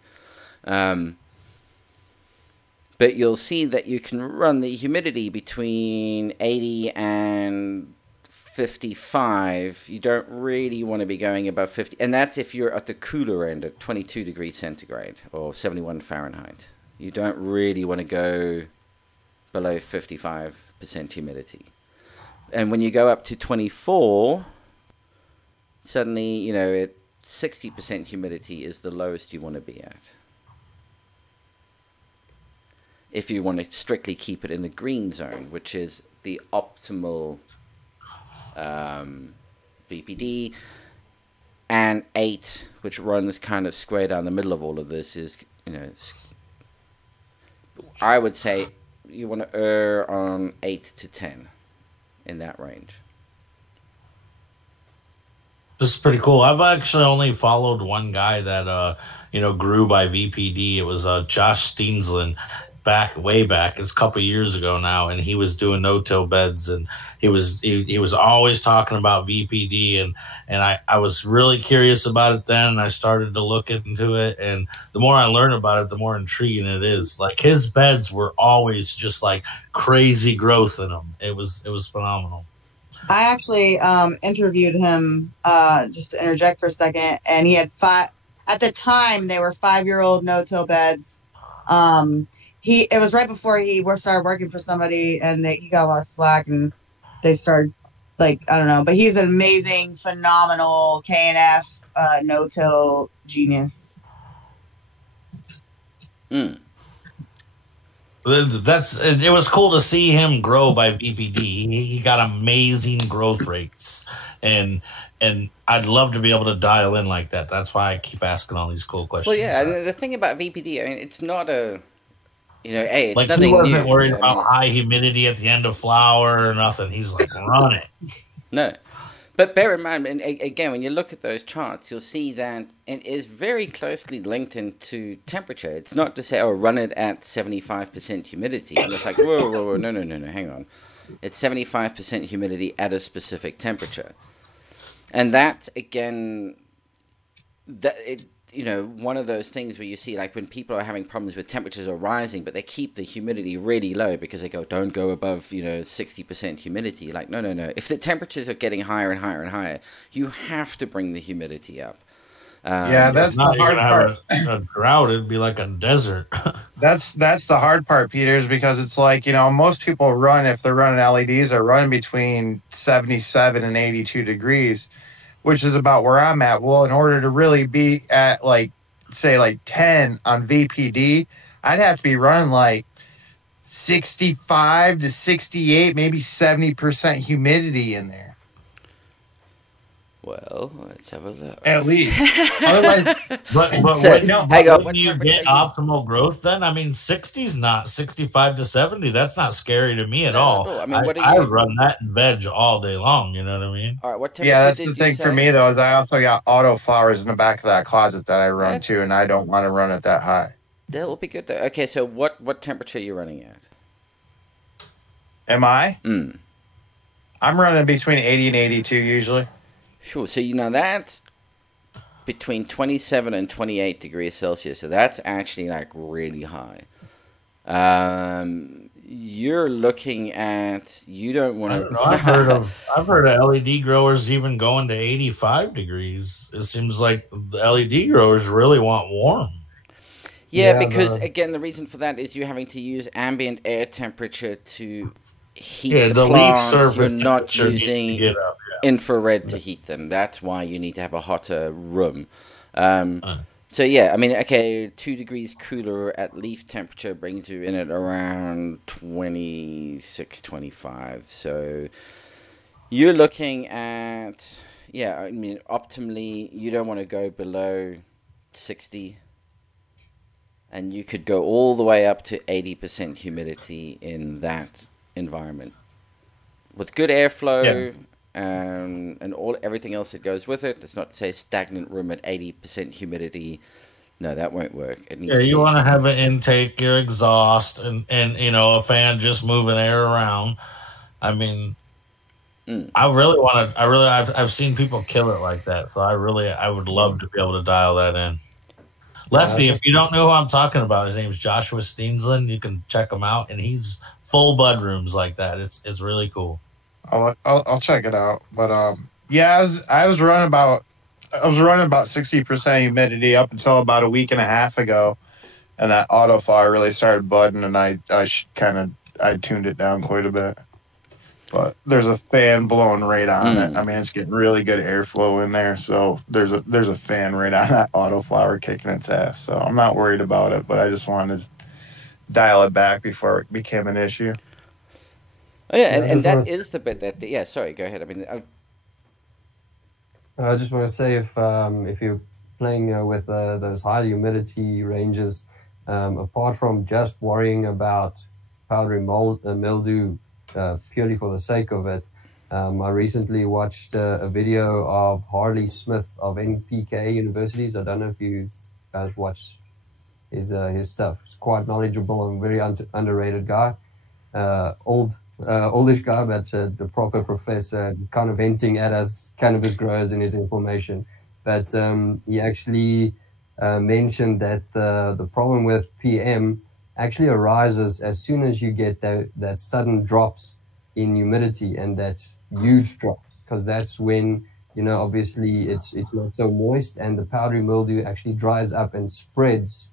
But you'll see that you can run the humidity between 80 and 55. You don't really want to be going above 50. And that's if you're at the cooler end at 22 degrees centigrade or 71 Fahrenheit. You don't really want to go below 55% humidity. And when you go up to 24, suddenly, 60% humidity is the lowest you want to be at. If you want to strictly keep it in the green zone, which is the optimal VPD, and 8, which runs kind of square down the middle of all of this, is, I would say you want to err on 8 to 10 in that range. This is pretty cool. I've actually only followed one guy that grew by VPD. It was Josh Steensland way back. It's a couple of years ago now, and he was doing no-till beds, and he was always talking about VPD, and I was really curious about it then, and I started to look into it, and the more I learn about it, the more intriguing it is. Like, his beds were always just like crazy growth in them. It was phenomenal. I actually interviewed him, just to interject for a second, and he had at the time, they were 5-year-old no-till beds. It was right before he started working for somebody, and he got a lot of slack, and they started, I don't know, but he's an amazing, phenomenal K&F no-till genius. Mm. It was cool to see him grow by VPD. He got amazing growth rates, and I'd love to be able to dial in like that. That's why I keep asking all these cool questions. Well, yeah, the thing about VPD, I mean, it's not a, it's like, nothing he wasn't new. worried about high humidity at the end of flower or nothing. He's like, run it. No. But bear in mind, and again, when you look at those charts, you'll see that it is very closely linked into temperature. It's not to say, run it at 75% humidity. And it's like, whoa, no, hang on. It's 75% humidity at a specific temperature. And that, again, one of those things where you see, like, when people are having problems with temperatures are rising, but they keep the humidity really low because they go, don't go above, 60% humidity. Like, no. If the temperatures are getting higher and higher and higher, you have to bring the humidity up. That's the hard part. A drought, it'd be like a desert. That's the hard part, Peters, because it's like, most people run, if they're running LEDs, are running between 77 and 82 degrees, which is about where I'm at. Well, in order to really be at, say 10 on VPD, I'd have to be running 65 to 68, maybe 70% humidity in there. Well, let's have a look. At least. Otherwise, but So, wouldn't you get optimal growth then? I mean, 60's not 65 to 70. That's not scary to me at all. No. I mean, I run that in veg all day long. You know what I mean? All right, what temperature that's did the you thing say? for me, though, is I also got auto flowers in the back of that closet that I run too, and I don't want to run it that high. That will be good, though. Okay, so what temperature are you running at? Am I? Mm. I'm running between 80 and 82 usually. Sure. So, that's between 27 and 28 degrees Celsius. So that's actually really high. You're looking at, you don't want to. I don't know. I've heard of LED growers even going to 85 degrees. It seems like the LED growers really want warm. Yeah, because again, the reason for that is you're having to use ambient air temperature to heat the plants. Leaf surface. You're not using infrared to heat them. That's why you need to have a hotter room. So yeah, I mean, okay, 2 degrees cooler at leaf temperature brings you in at around 26, 25. So you're looking at, I mean, optimally, you don't want to go below 60. And you could go all the way up to 80% humidity in that environment. With good airflow and everything else that goes with it. It's not to say stagnant room at 80% humidity. No, that won't work. It needs you want to have an intake, your exhaust, and a fan just moving air around. I mean, I've seen people kill it like that. So I would love to be able to dial that in. Lefty, if you don't know who I'm talking about, his name's Joshua Steensland. You can check him out, and he's full bud rooms like that. It's really cool. I'll check it out. But I was running about 60% humidity up until about a week and a half ago, and that auto flower really started budding, and I tuned it down quite a bit. But there's a fan blowing right on it. I mean, it's getting really good airflow in there. So there's a fan right on that auto flower kicking its ass. So I'm not worried about it, but I just wanted to dial it back before it became an issue. Oh yeah, and that is the bit that sorry, go ahead. I mean, I just want to say if you're playing with those high humidity ranges, apart from just worrying about powdery mold and mildew purely for the sake of it, I recently watched a video of Harley Smith of NPK Universities. I don't know if you guys watched his stuff. He's quite knowledgeable and very underrated guy. Oldish guy, but the proper professor, kind of venting at us cannabis growers in his information. But he actually mentioned that the problem with PM actually arises as soon as you get that sudden drops in humidity and that huge drops, because that's when, obviously it's not so moist and the powdery mildew actually dries up and spreads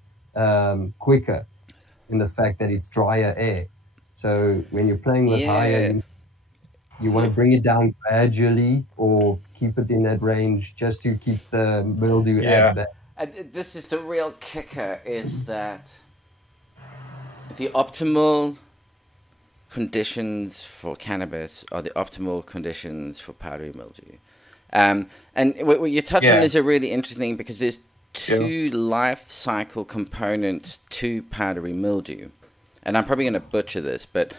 quicker in the fact that it's drier air. So when you're playing with higher, you want to bring it down gradually or keep it in that range just to keep the mildew at that. This is the real kicker, is that the optimal conditions for cannabis are the optimal conditions for powdery mildew. And what you touch on is a really interesting thing, because there's two life cycle components to powdery mildew. And I'm probably going to butcher this, but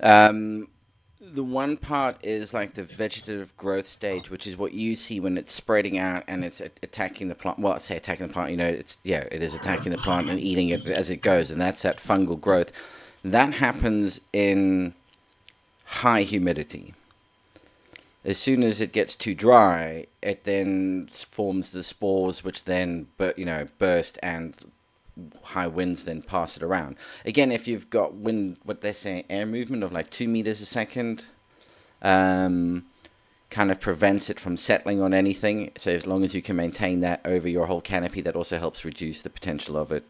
the one part is like the vegetative growth stage, which is what you see when it's spreading out and it's attacking the plant. Well, I say attacking the plant, it is attacking the plant and eating it as it goes, and that's that fungal growth. That happens in high humidity. As soon as it gets too dry, it then forms the spores, which then burst, and high winds then pass it around. Again, if you've got wind, what they say, air movement of like 2 meters a second, kind of prevents it from settling on anything. So as long as you can maintain that over your whole canopy, that also helps reduce the potential of it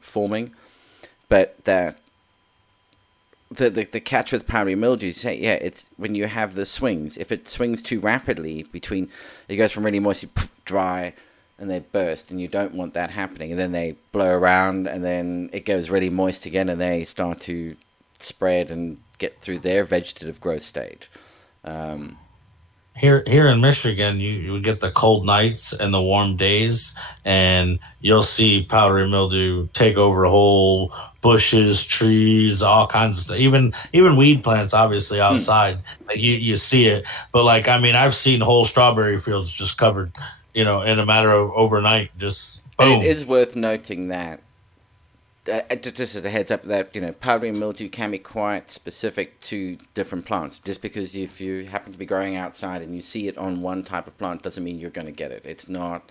forming. But the catch with powdery mildew is, it's when you have the swings. If it swings too rapidly it goes from really moist to dry, and they burst, and you don't want that happening. And then they blow around, and then it goes really moist again, and they start to spread and get through their vegetative growth stage. Here in Michigan, you get the cold nights and the warm days, and you'll see powdery mildew take over whole bushes, trees, all kinds of stuff. Even weed plants, obviously outside, you see it. But I've seen whole strawberry fields just covered, in a matter of overnight, just boom. And it is worth noting that, just as a heads up, that powdery mildew can be quite specific to different plants. Just because if you happen to be growing outside and you see it on one type of plant doesn't mean you're going to get it. It's not.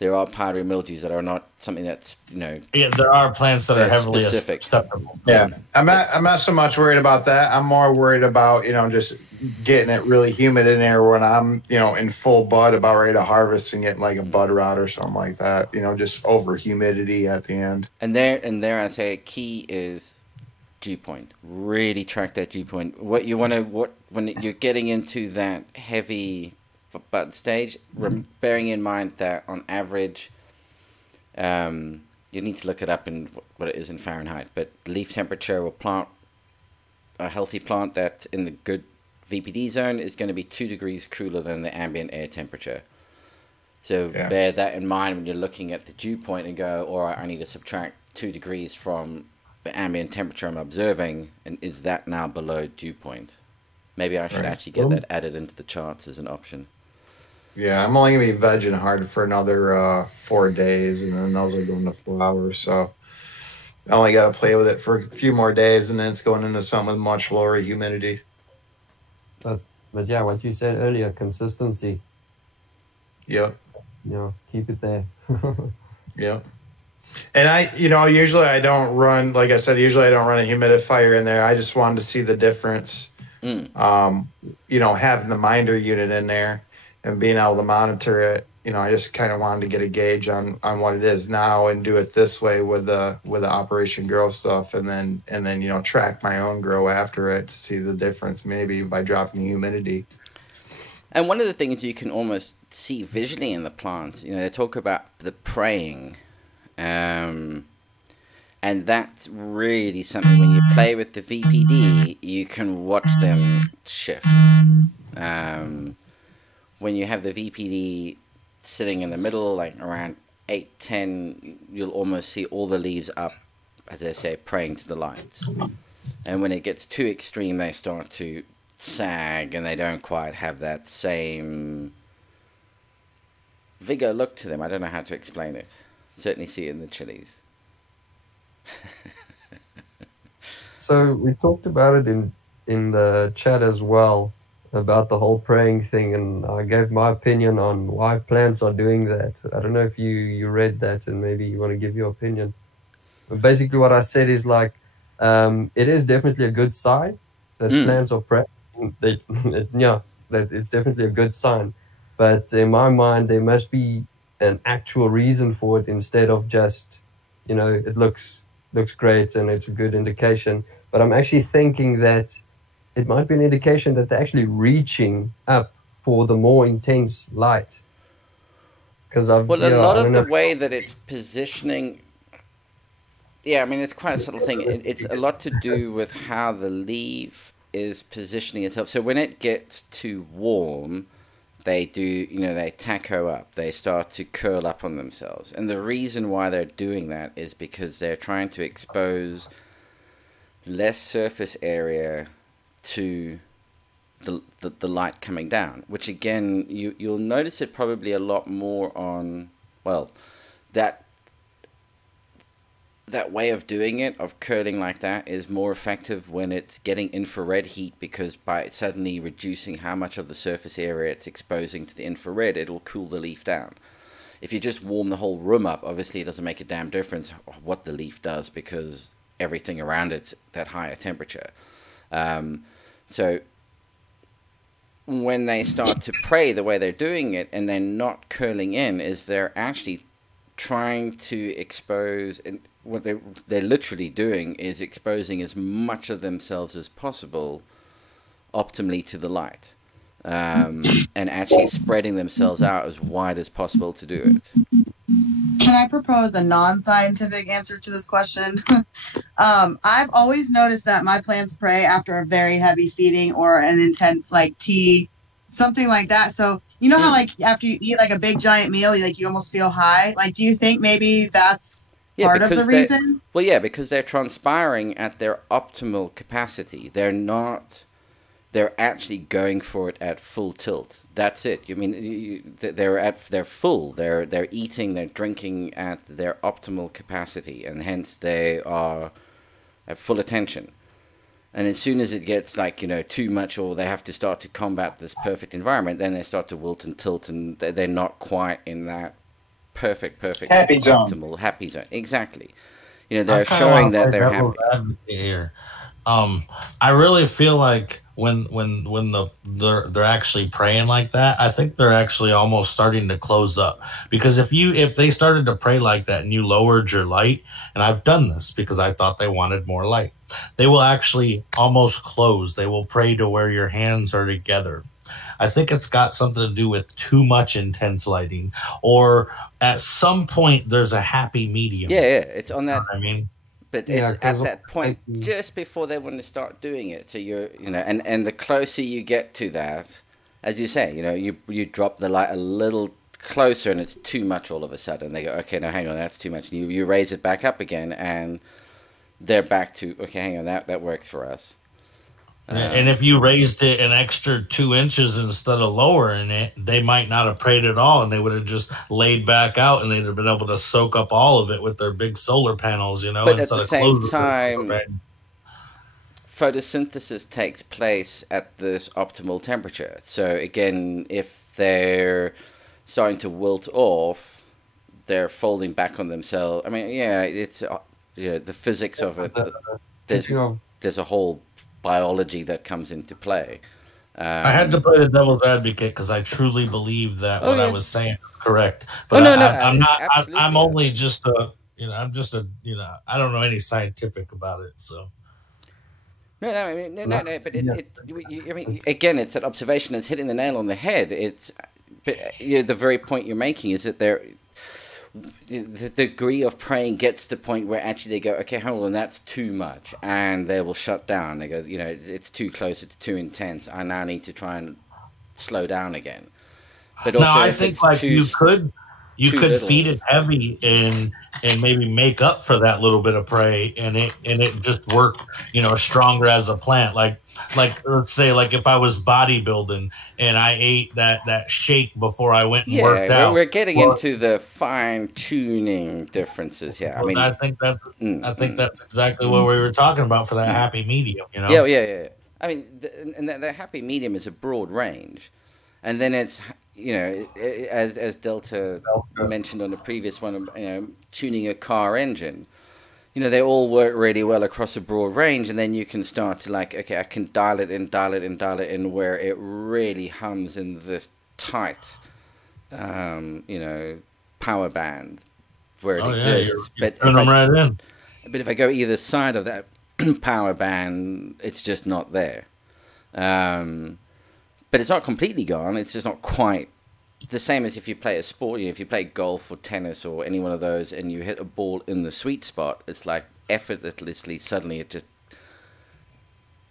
There are powdery mildews that are not something that's there are plants that are heavily specific. Acceptable. Yeah, I'm not so much worried about that. I'm more worried about just getting it really humid in there when I'm in full bud, about ready to harvest, and getting like a bud rot or something like that. Just over humidity at the end. And there I say key is dew point. Really track that dew point. What you want to when you're getting into that heavy bud stage, bearing in mind that on average, you need to look it up in what it is in Fahrenheit, but leaf temperature will plant a healthy plant that's in the good VPD zone is going to be 2 degrees cooler than the ambient air temperature. So bear that in mind when you're looking at the dew point and go, all right, I need to subtract 2 degrees from the ambient temperature I'm observing, and is that now below dew point? Maybe I should actually get that added into the charts as an option. Yeah, I'm only going to be vegging hard for another 4 days, and then those are going to flowers. So I only got to play with it for a few more days, and then it's going into something with much lower humidity. But yeah, what you said earlier, consistency. Yep. Keep it there. Yep. And usually I don't run, like I said, usually I don't run a humidifier in there. I just wanted to see the difference. Having the minder unit in there and being able to monitor it, I just kind of wanted to get a gauge on what it is now and do it this way with the Operation Grow stuff, and then track my own grow after it to see the difference, maybe by dropping the humidity. And one of the things you can almost see visually in the plants, they talk about the praying, and that's really something. When you play with the VPD, you can watch them shift. When you have the VPD sitting in the middle, like around 8-10, you'll almost see all the leaves up, as I say, praying to the lights. And when it gets too extreme, they start to sag and they don't quite have that same vigor look to them. I don't know how to explain it. Certainly see it in the chilies. So we talked about it in the chat as well, about the whole praying thing, and I gave my opinion on why plants are doing that. I don't know if you read that and maybe you want to give your opinion. But basically what I said is like, it is definitely a good sign that plants are praying. That it's definitely a good sign. But in my mind, there must be an actual reason for it instead of just, it looks great and it's a good indication. But I'm actually thinking that it might be an indication that they're actually reaching up for the more intense light. Because a lot of the way that it's positioning, it's quite a subtle thing. It's a lot to do with how the leaf is positioning itself. So when it gets too warm, they do, they taco up. They start to curl up on themselves. And the reason why they're doing that is because they're trying to expose less surface area to the light coming down, which again, you'll notice it probably a lot more on, that way of doing it, of curling like that, is more effective when it's getting infrared heat, because by suddenly reducing how much of the surface area it's exposing to the infrared, it'll cool the leaf down. If you just warm the whole room up, obviously it doesn't make a damn difference what the leaf does, because everything around it's that higher temperature. So when they start to pray the way they're doing it and they're not curling in, is they're actually trying to expose, and what they're literally doing is exposing as much of themselves as possible optimally to the light, and actually spreading themselves out as wide as possible to do it. Can I propose a non-scientific answer to this question? I've always noticed that my plants pray after a very heavy feeding or an intense tea, something like that. So how after you eat a big giant meal, you almost feel high. Do you think maybe that's part of the reason? Well, yeah, because they're transpiring at their optimal capacity. They're actually going for it at full tilt. That's it. They're full. They're eating. They're drinking at their optimal capacity, and hence they are at full attention. And as soon as it gets too much, or they have to start to combat this perfect environment, then they start to wilt and tilt, and they're not quite in that perfect happy optimal zone. Happy zone. Exactly. They're showing that they're happy. Here. I really feel like when they're actually praying like that, I think they're actually almost starting to close up. Because if they started to pray like that and you lowered your light, and I've done this because I thought they wanted more light, they will actually almost close. They will pray to where your hands are together. I think it's got something to do with too much intense lighting, or at some point there's a happy medium. Yeah, it's on that. I mean. But it's at that point just before they want to start doing it. So and the closer you get to that, as you say, you drop the light a little closer and it's too much all of a sudden. They go, okay, no, hang on, that's too much. And you raise it back up again and they're back to, okay, hang on, that works for us. And if you raised it an extra 2 inches instead of lowering it, they might not have prayed at all, and they would have just laid back out, and they'd have been able to soak up all of it with their big solar panels, But at the same time, photosynthesis takes place at this optimal temperature. So again, if they're starting to wilt off, they're folding back on themselves. I mean, it's the physics of it. There's a whole biology that comes into play. I had to play the devil's advocate because I truly believe that what I was saying is correct. But I'm not. I'm only just a. I'm just a. I don't know any scientific about it. So. No. But again, it's an observation. It's hitting the nail on the head. But the very point you're making is that the degree of praying gets to the point where actually they go, okay, hold on, that's too much, and they will shut down. They go, it's too close, it's too intense. I now need to try and slow down again. But also, I think you could feed it heavy and maybe make up for that little bit of prey, and it just work, stronger as a plant. Like let's say, like if I was bodybuilding and I ate that shake before I went and worked out. We're getting into the fine tuning differences here. I mean, I think that's exactly what we were talking about for that happy medium. Yeah. I mean, the happy medium is a broad range, and then it's as Delta mentioned on the previous one, tuning a car engine. They all work really well across a broad range, and then you can start to I can dial it in where it really hums in this tight, power band where it exists. You're turn them right in. But if I go either side of that power band, it's just not there. But it's not completely gone. It's just not quite the same as if you play a sport. If you play golf or tennis or any one of those, and you hit a ball in the sweet spot, it's like effortlessly, suddenly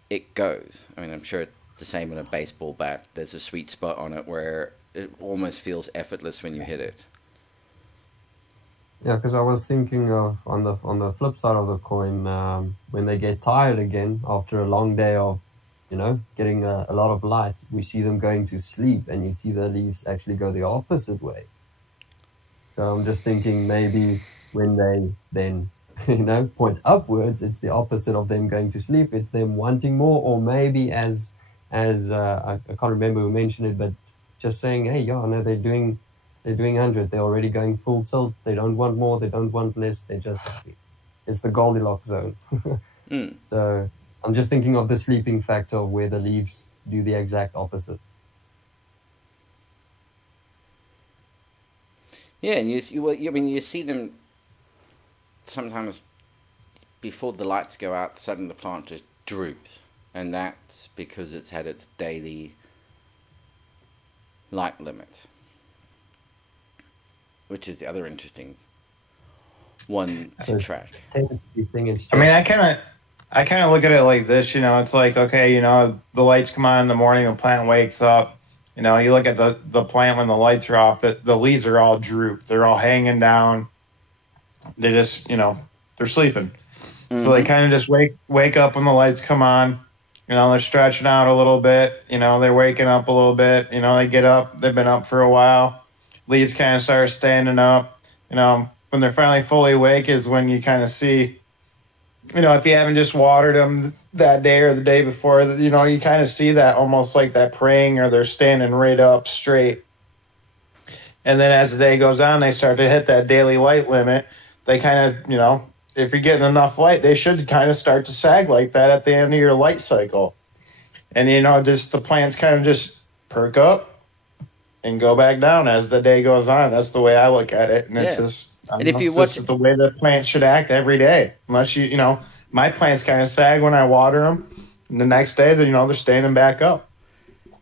it goes. I mean, I'm sure it's the same in a baseball bat. There's a sweet spot on it where it almost feels effortless when you hit it. Yeah, because I was thinking of on the flip side of the coin, when they get tired again after a long day of, getting a lot of light, we see them going to sleep, and you see the leaves actually go the opposite way. So I'm just thinking maybe when they then, point upwards, it's the opposite of them going to sleep. It's them wanting more, or maybe as I can't remember who mentioned it, but just saying, hey, they're doing 100. They're already going full tilt. They don't want more. They don't want less. They're just happy. It's the Goldilocks zone. So I'm just thinking of the sleeping factor where the leaves do the exact opposite. Yeah, and you see them sometimes before the lights go out. Suddenly the plant just droops, and that's because it's had its daily light limit, which is the other interesting one to track. I mean, I kind of look at it like this, it's like, okay, the lights come on in the morning, the plant wakes up, you look at the plant when the lights are off, the leaves are all drooped. They're all hanging down. They just, they're sleeping. Mm-hmm. So they kind of just wake up when the lights come on. They're stretching out a little bit. They're waking up a little bit. They get up. They've been up for a while. Leaves kind of start standing up. When they're finally fully awake is when you kind of see, if you haven't just watered them that day or the day before, you kind of see that almost like that praying, or they're standing right up straight. And then as the day goes on, they start to hit that daily light limit. They kind of, if you're getting enough light, they should kind of start to sag like that at the end of your light cycle. And, just the plants kind of just perk up and go back down as the day goes on. That's the way I look at it. And it's just... This is the way the plant should act every day. Unless my plants kind of sag when I water them, and the next day, they're standing back up.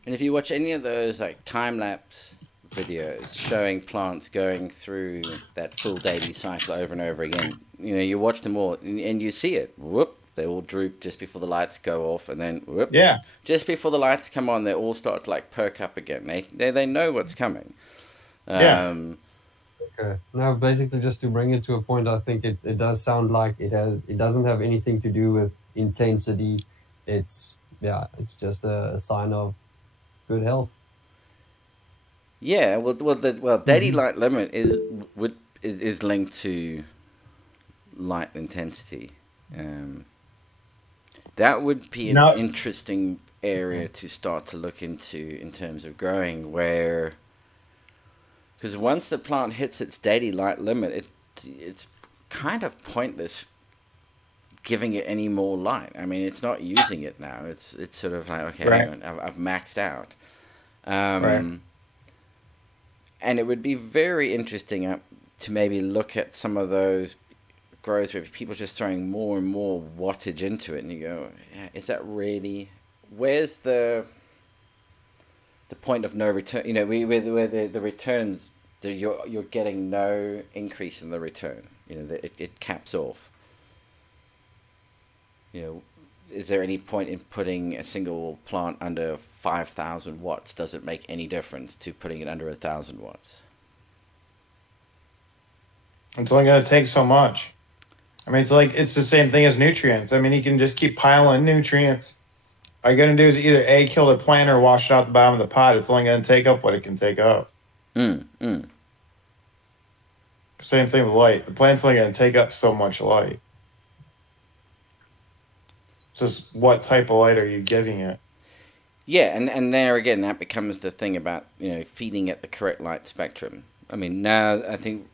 And if you watch any of those time-lapse videos showing plants going through that full daily cycle over and over again, you watch them all, and you see it. Whoop, they all droop just before the lights go off, and then whoop, just before the lights come on, they all start to perk up again. They know what's coming. Okay. Now, basically, just to bring it to a point, I think it does sound like it doesn't have anything to do with intensity. It's just a sign of good health. Yeah, well, daily light limit is linked to light intensity. That would be an interesting area to start to look into in terms of growing, where. Because once the plant hits its daily light limit, it's kind of pointless giving it any more light. I mean, it's not using it now. It's sort of like, okay, hang on, I've maxed out. And it would be very interesting to maybe look at some of those grows where people are just throwing more and more wattage into it, and you go, is that really? Where's the point of no return? Where the returns, you're getting no increase in the return. It caps off. Is there any point in putting a single plant under 5,000 watts? Does it make any difference to putting it under 1,000 watts? It's only going to take so much. I mean, it's the same thing as nutrients. I mean, you can just keep piling nutrients. All you're going to do is either A, kill the plant or wash it out the bottom of the pot. It's only going to take up what it can take up. Same thing with light. The plant's only going to take up so much light. It's just what type of light are you giving it? Yeah, and there again, that becomes the thing about, feeding it the correct light spectrum. I mean, now I think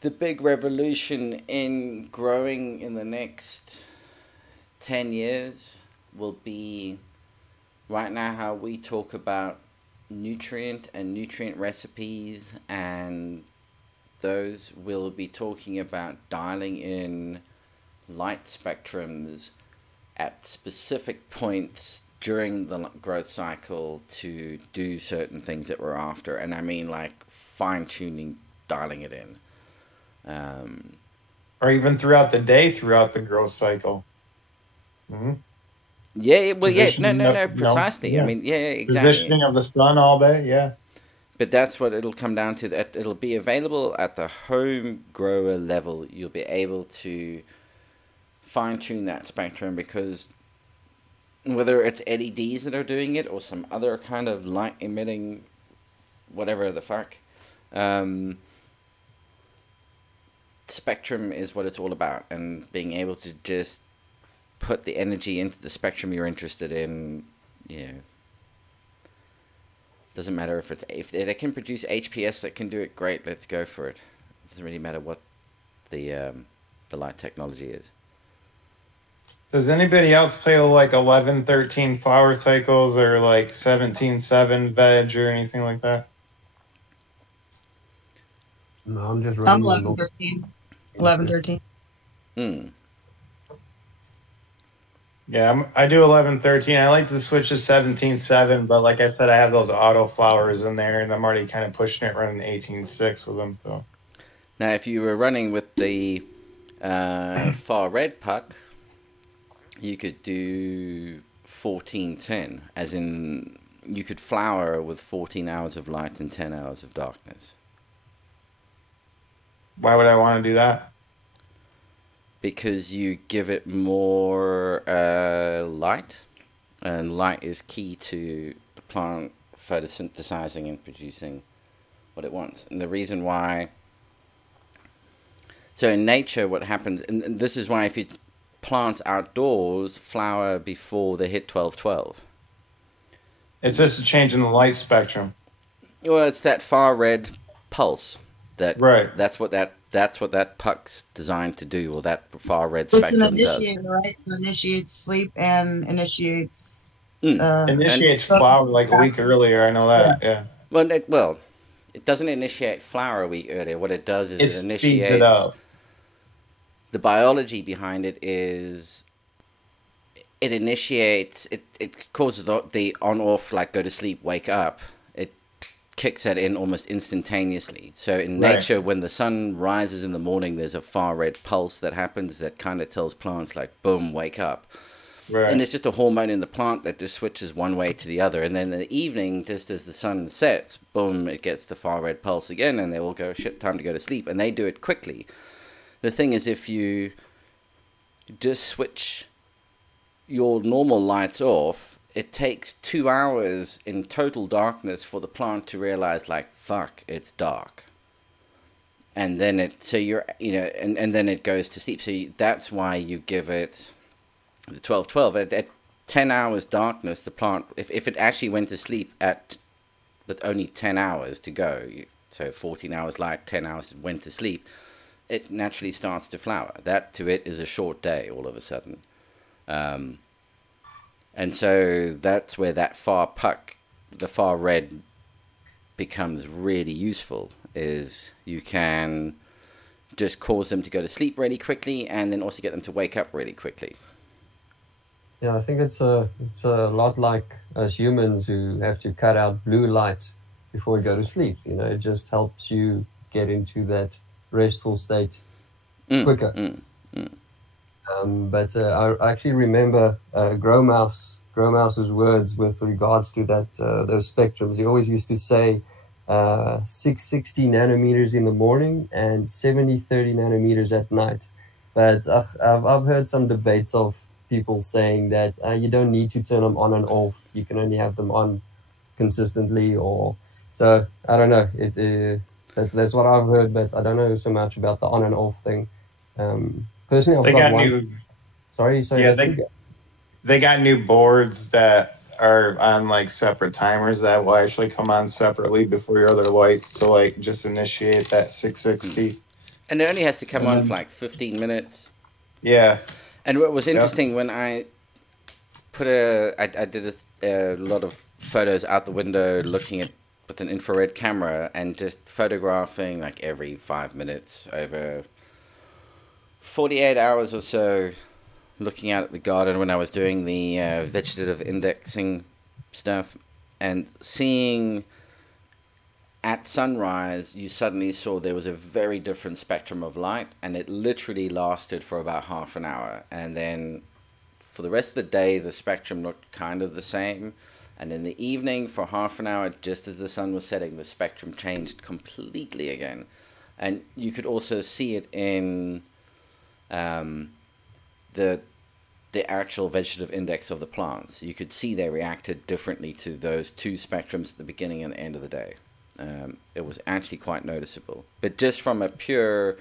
the big revolution in growing in the next 10 years will be right now how we talk about nutrient and nutrient recipes, and those will be talking about dialing in light spectrums at specific points during the growth cycle to do certain things that we're after. And I mean like fine-tuning, dialing it in. Or even throughout the day, throughout the growth cycle. Mm-hmm. Yeah, well, no, precisely. Yeah. I mean, yeah, exactly. Positioning of the sun all day, yeah. But that's what it'll come down to. That it'll be available at the home grower level. You'll be able to fine-tune that spectrum, because whether it's LEDs that are doing it or some other kind of light-emitting whatever the fuck, spectrum is what it's all about, and being able to just put the energy into the spectrum you're interested in. Doesn't matter if they can produce HPS that can do it, great, let's go for it. It doesn't really matter what the light technology is. Does anybody else play like 11, 13 flower cycles or like 17-7 veg or anything like that? No, I'm just I'm running. 11, 13. 11, 13. Yeah, I do 11, 13. I like to switch to 17-7, but like I said, I have those auto flowers in there, and I'm already kind of pushing it running 18-6 with them. So. Now, if you were running with the far red puck, you could do 14-10, as in you could flower with 14 hours of light and 10 hours of darkness. Why would I want to do that? Because you give it more light, and light is key to the plant photosynthesizing and producing what it wants. And the reason why... So in nature, what happens... And this is why if you plant outdoors, flower before they hit 12-12. It's just a change in the light spectrum. Well, it's that far red pulse. Right. That's what that puck's designed to do, or that far red It's spectrum an initiator, does. right? So it initiates sleep and initiates... initiates flower like a week earlier, I know that, yeah. Well, it doesn't initiate flower a week earlier. What it does is it initiates... Speeds it up. The biology behind it is... It initiates... It causes the on-off, like go to sleep, wake up. It kicks that in almost instantaneously. So in nature, when the sun rises in the morning, there's a far red pulse that happens that kind of tells plants like, boom, wake up. Right. And it's just a hormone in the plant that just switches one way to the other. And then in the evening, just as the sun sets, boom, it gets the far red pulse again, and they all go, shit, time to go to sleep. And they do it quickly. The thing is, if you just switch your normal lights off, it takes 2 hours in total darkness for the plant to realize, like, fuck, it's dark. And then and then it goes to sleep. So that's why you give it the 12-12. At 10 hours darkness, the plant, if it actually went to sleep with only 10 hours to go, so 14 hours light, 10 hours went to sleep, it naturally starts to flower. That to it is a short day all of a sudden. And so that's where that far puck, the far red, becomes really useful, is you can just cause them to go to sleep really quickly, and then also get them to wake up really quickly. Yeah, I think it's a lot like us humans who have to cut out blue light before we go to sleep. It just helps you get into that restful state quicker. But I actually remember Gromouse's words with regards to that those spectrums. He always used to say, 660 nanometers in the morning and 7030 nanometers at night. But I've heard some debates of people saying that you don't need to turn them on and off. You can only have them on consistently, or so I don't know. That's what I've heard, but I don't know so much about the on and off thing. Personally, I've got one. New. Sorry. Yeah, they got new boards that are on like separate timers that will actually come on separately before your other lights to like just initiate that 660. And it only has to come on for like 15 minutes. Yeah. And what was interesting when I put I did a lot of photos out the window looking at with an infrared camera and just photographing like every 5 minutes over 48 hours or so, looking out at the garden when I was doing the vegetative indexing stuff, and seeing at sunrise, you suddenly saw there was a very different spectrum of light, and it literally lasted for about half an hour. And then for the rest of the day, the spectrum looked kind of the same. And in the evening, for half an hour, just as the sun was setting, the spectrum changed completely again. And you could also see it in the actual vegetative index of the plants. You could see they reacted differently to those two spectrums at the beginning and the end of the day. It was actually quite noticeable. But just from a pure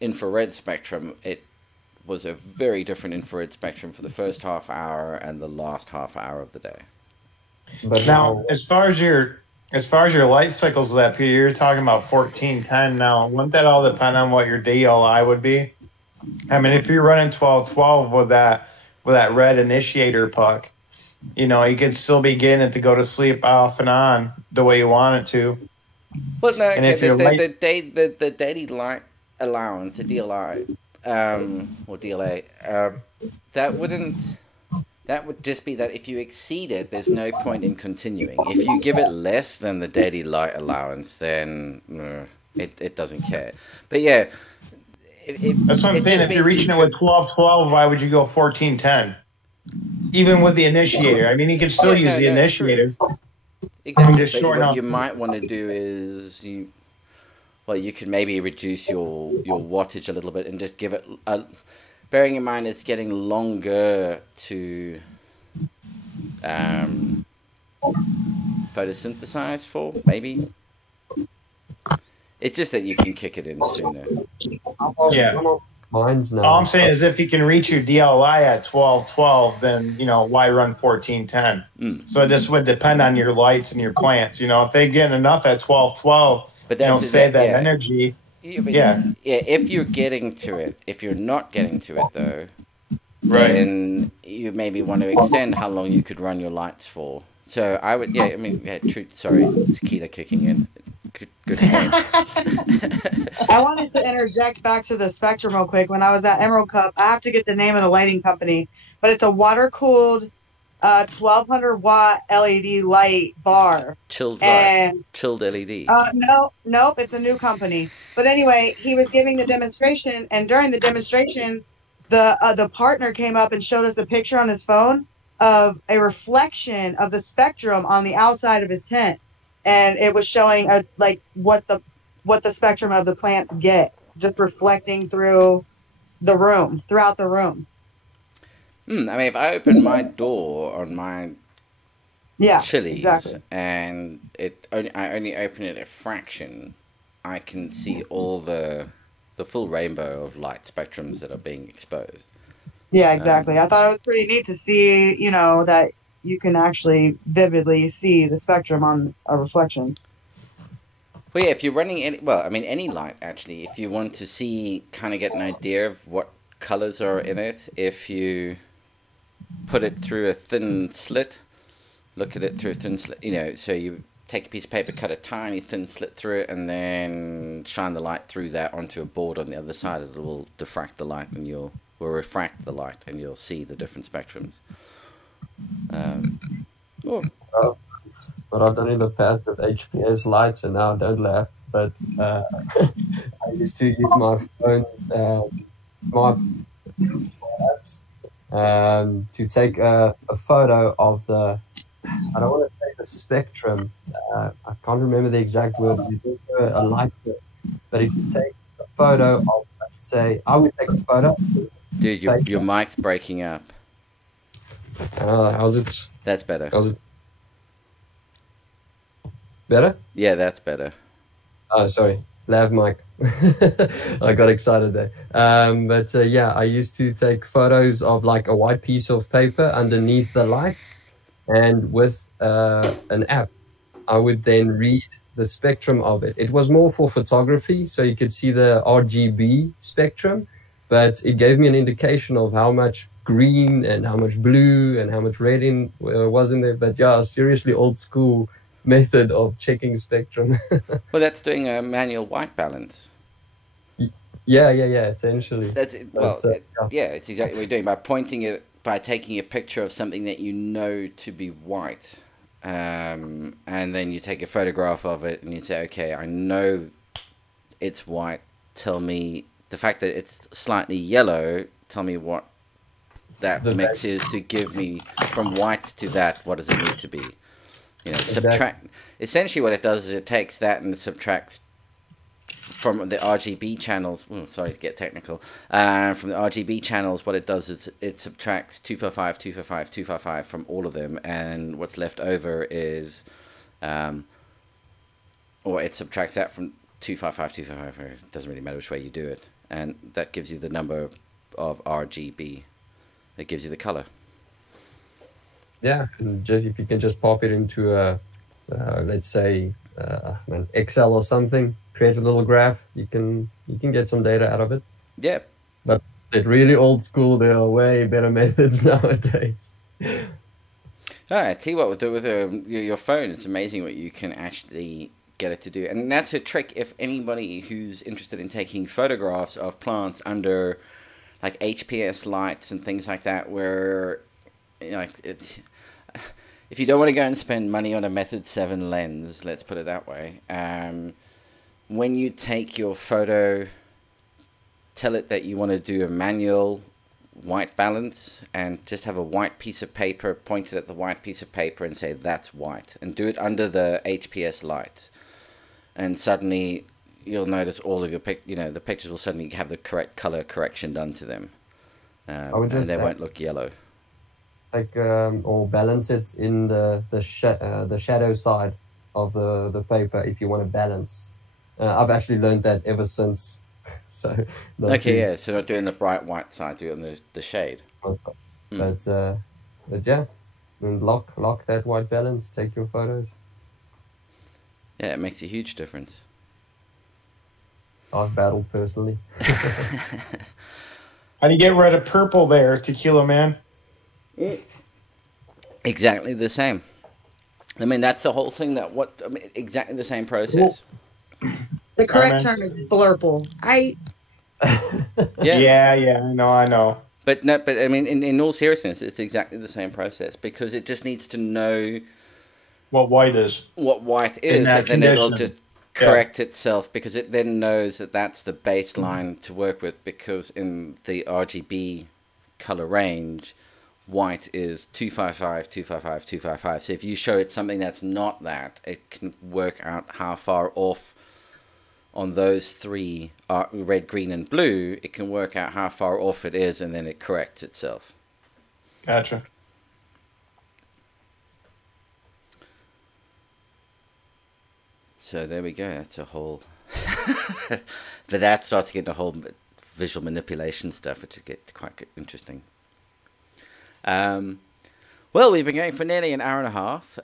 infrared spectrum, it was a very different infrared spectrum for the first half hour and the last half hour of the day. But now, as far as your light cycles, that Peter, you're talking about 1410. Now, wouldn't that all depend on what your DLI would be? I mean, if you're running 1212 with that red initiator puck, you know, you could still be getting it to go to sleep off and on the way you want it to. Well, no, okay, the daily light allowance, the DLI, or DLA, that would just be that if you exceed it, there's no point in continuing. If you give it less than the daily light allowance, then it doesn't care. But yeah, that's what I'm saying. If you're reaching it with 1212, why would you go 1410? Even with the initiator, I mean, you can still use the initiator. True. Exactly. But what you might want to do is you could maybe reduce your wattage a little bit and just give it bearing in mind it's getting longer to photosynthesize for, maybe. It's just that you can kick it in sooner. Yeah. Mine's not. All I'm saying is if you can reach your DLI at 1212, then, you know, why run 1410? So this would depend on your lights and your plants. You know, if they get enough at 1212, but save that energy. Yeah, if you're getting to it. If you're not getting to it, though, then you maybe want to extend how long you could run your lights for. So I would, sorry, tequila kicking in. Good point. I wanted to interject back to the spectrum real quick. When I was at Emerald Cup, I have to get the name of the lighting company, but it's a water-cooled 1200 watt LED light bar. Chilled LED. Nope, it's a new company. But anyway, he was giving the demonstration, and during the demonstration, the partner came up and showed us a picture on his phone of a reflection of the spectrum on the outside of his tent. And it was showing what the spectrum of the plants get, just reflecting throughout the room. I mean, if I open my door on my chilies, and I only open it a fraction, I can see all the full rainbow of light spectrums that are being exposed. Yeah, exactly. I thought it was pretty neat to see, you know, that you can actually vividly see the spectrum on a reflection. Well, yeah, if you're running any light, actually, if you want to see, kind of get an idea of what colors are in it, if you put it through a thin slit, look at it through a thin slit, you know, so you take a piece of paper, cut a tiny thin slit through it, and then shine the light through that onto a board on the other side. It will diffract the light, and will refract the light, and you'll see the different spectrums. What I've done in the past with HPS lights, and now don't laugh, but I used to use my phone's smart apps to take a photo of I don't want to say the spectrum. I can't remember the exact word. It's also a lighter. But if you take a photo of, let's say, I would take a photo. Dude, your mic's breaking up. How's it? That's better. How's it? Better? Yeah, that's better. Oh, sorry. Lav mic. I got excited there. But yeah, I used to take photos of like a white piece of paper underneath the light, and with an app, I would then read the spectrum of it. It was more for photography, so you could see the RGB spectrum, but it gave me an indication of how much green and how much blue and how much red was in there. But yeah, seriously old school method of checking spectrum. Well, that's doing a manual white balance. Yeah, essentially. That's it. Well, yeah, it's exactly what you're doing by taking a picture of something that you know to be white, and then you take a photograph of it and you say, okay, I know it's white. Tell me the fact that it's slightly yellow. Tell me what that mix is to give me from white to that. What does it need to be? You know, subtract. Essentially, what it does is it takes that and subtracts from the RGB channels. Oh, sorry to get technical. From the RGB channels, what it does is it subtracts 255, 255, 255 from all of them, and what's left over is, or it subtracts that from 255, 255. It doesn't really matter which way you do it, and that gives you the number of RGB. It gives you the color. Yeah, and if you can just pop it into let's say an Excel or something, create a little graph, you can get some data out of it. Yeah. But it's really old school. There are way better methods nowadays. All right, tell you what, with your phone, it's amazing what you can actually get it to do. And that's a trick if anybody who's interested in taking photographs of plants under like HPS lights and things like that, where if you don't want to go and spend money on a Method 7 lens, let's put it that way, when you take your photo, tell it that you want to do a manual white balance and just have a white piece of paper, point it at the white piece of paper and say that's white, and do it under the HPS lights, and suddenly you'll notice all of your the pictures will suddenly have the correct color correction done to them, and they won't look yellow. Like or balance it in the shadow side of the paper if you want to balance. I've actually learned that ever since. So okay, so not doing the bright white side, do it on the shade. But yeah, and lock that white balance. Take your photos. Yeah, it makes a huge difference. I've battled personally. How do you get rid of purple there, Tequila Man? Exactly the same. I mean, that's the whole thing. Exactly the same process. The correct term is blurple. Yeah, I know. But I mean, in all seriousness, it's exactly the same process, because it just needs to know what white is. And then it'll just correct itself, because it then knows that that's the baseline to work with, because in the RGB color range, white is 255, 255, 255. So if you show it something that's not that, it can work out how far off on those three, red, green, and blue, it can work out how far off it is, and then it corrects itself. Gotcha. So there we go. That's a whole... But that starts to get into whole visual manipulation stuff, which gets quite interesting. Well, we've been going for nearly an hour and a half.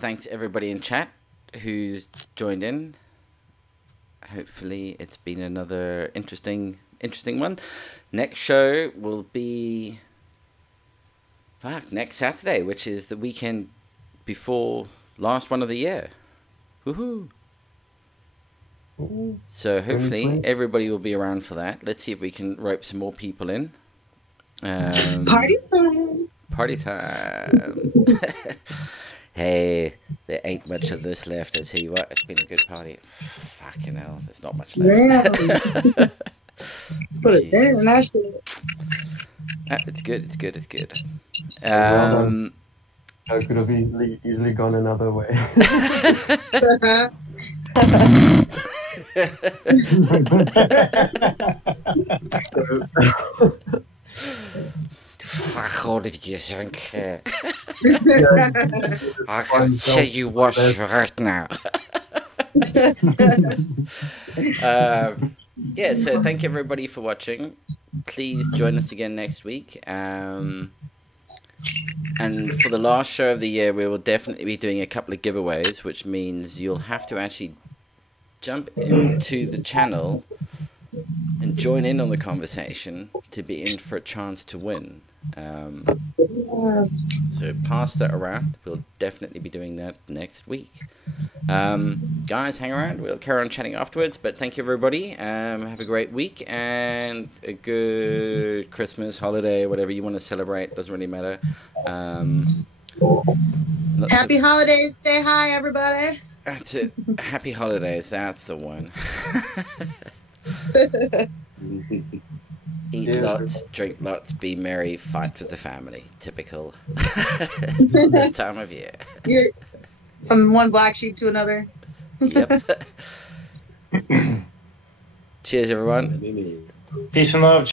Thanks to everybody in chat who's joined in. Hopefully it's been another interesting one. Next show will be next Saturday, which is the weekend before last one of the year. Woohoo! So hopefully everybody will be around for that. Let's see if we can rope some more people in. Party time! Party time! Hey, there ain't much of this left. I tell you what, it's been a good party. Fucking hell, there's not much left. Yeah. Put it there and that shit. It's good. I could have easily gone another way. Fuck all of you, Zanke. I can say you wash right now. Yeah, so thank you everybody for watching. Please join us again next week. And for the last show of the year, we will definitely be doing a couple of giveaways, which means you'll have to actually jump into the channel and join in on the conversation to be in for a chance to win. So pass that around. We'll definitely be doing that next week. Guys, hang around. We'll carry on chatting afterwards. But thank you, everybody. Have a great week and a good Christmas, holiday, whatever you want to celebrate. Doesn't really matter. Happy holidays. Say hi, everybody. That's it. Happy holidays. That's the one. Eat lots, drink lots, be merry, fight with the family. Typical this time of year. From one black sheep to another. Yep. Cheers, everyone. Peace and love.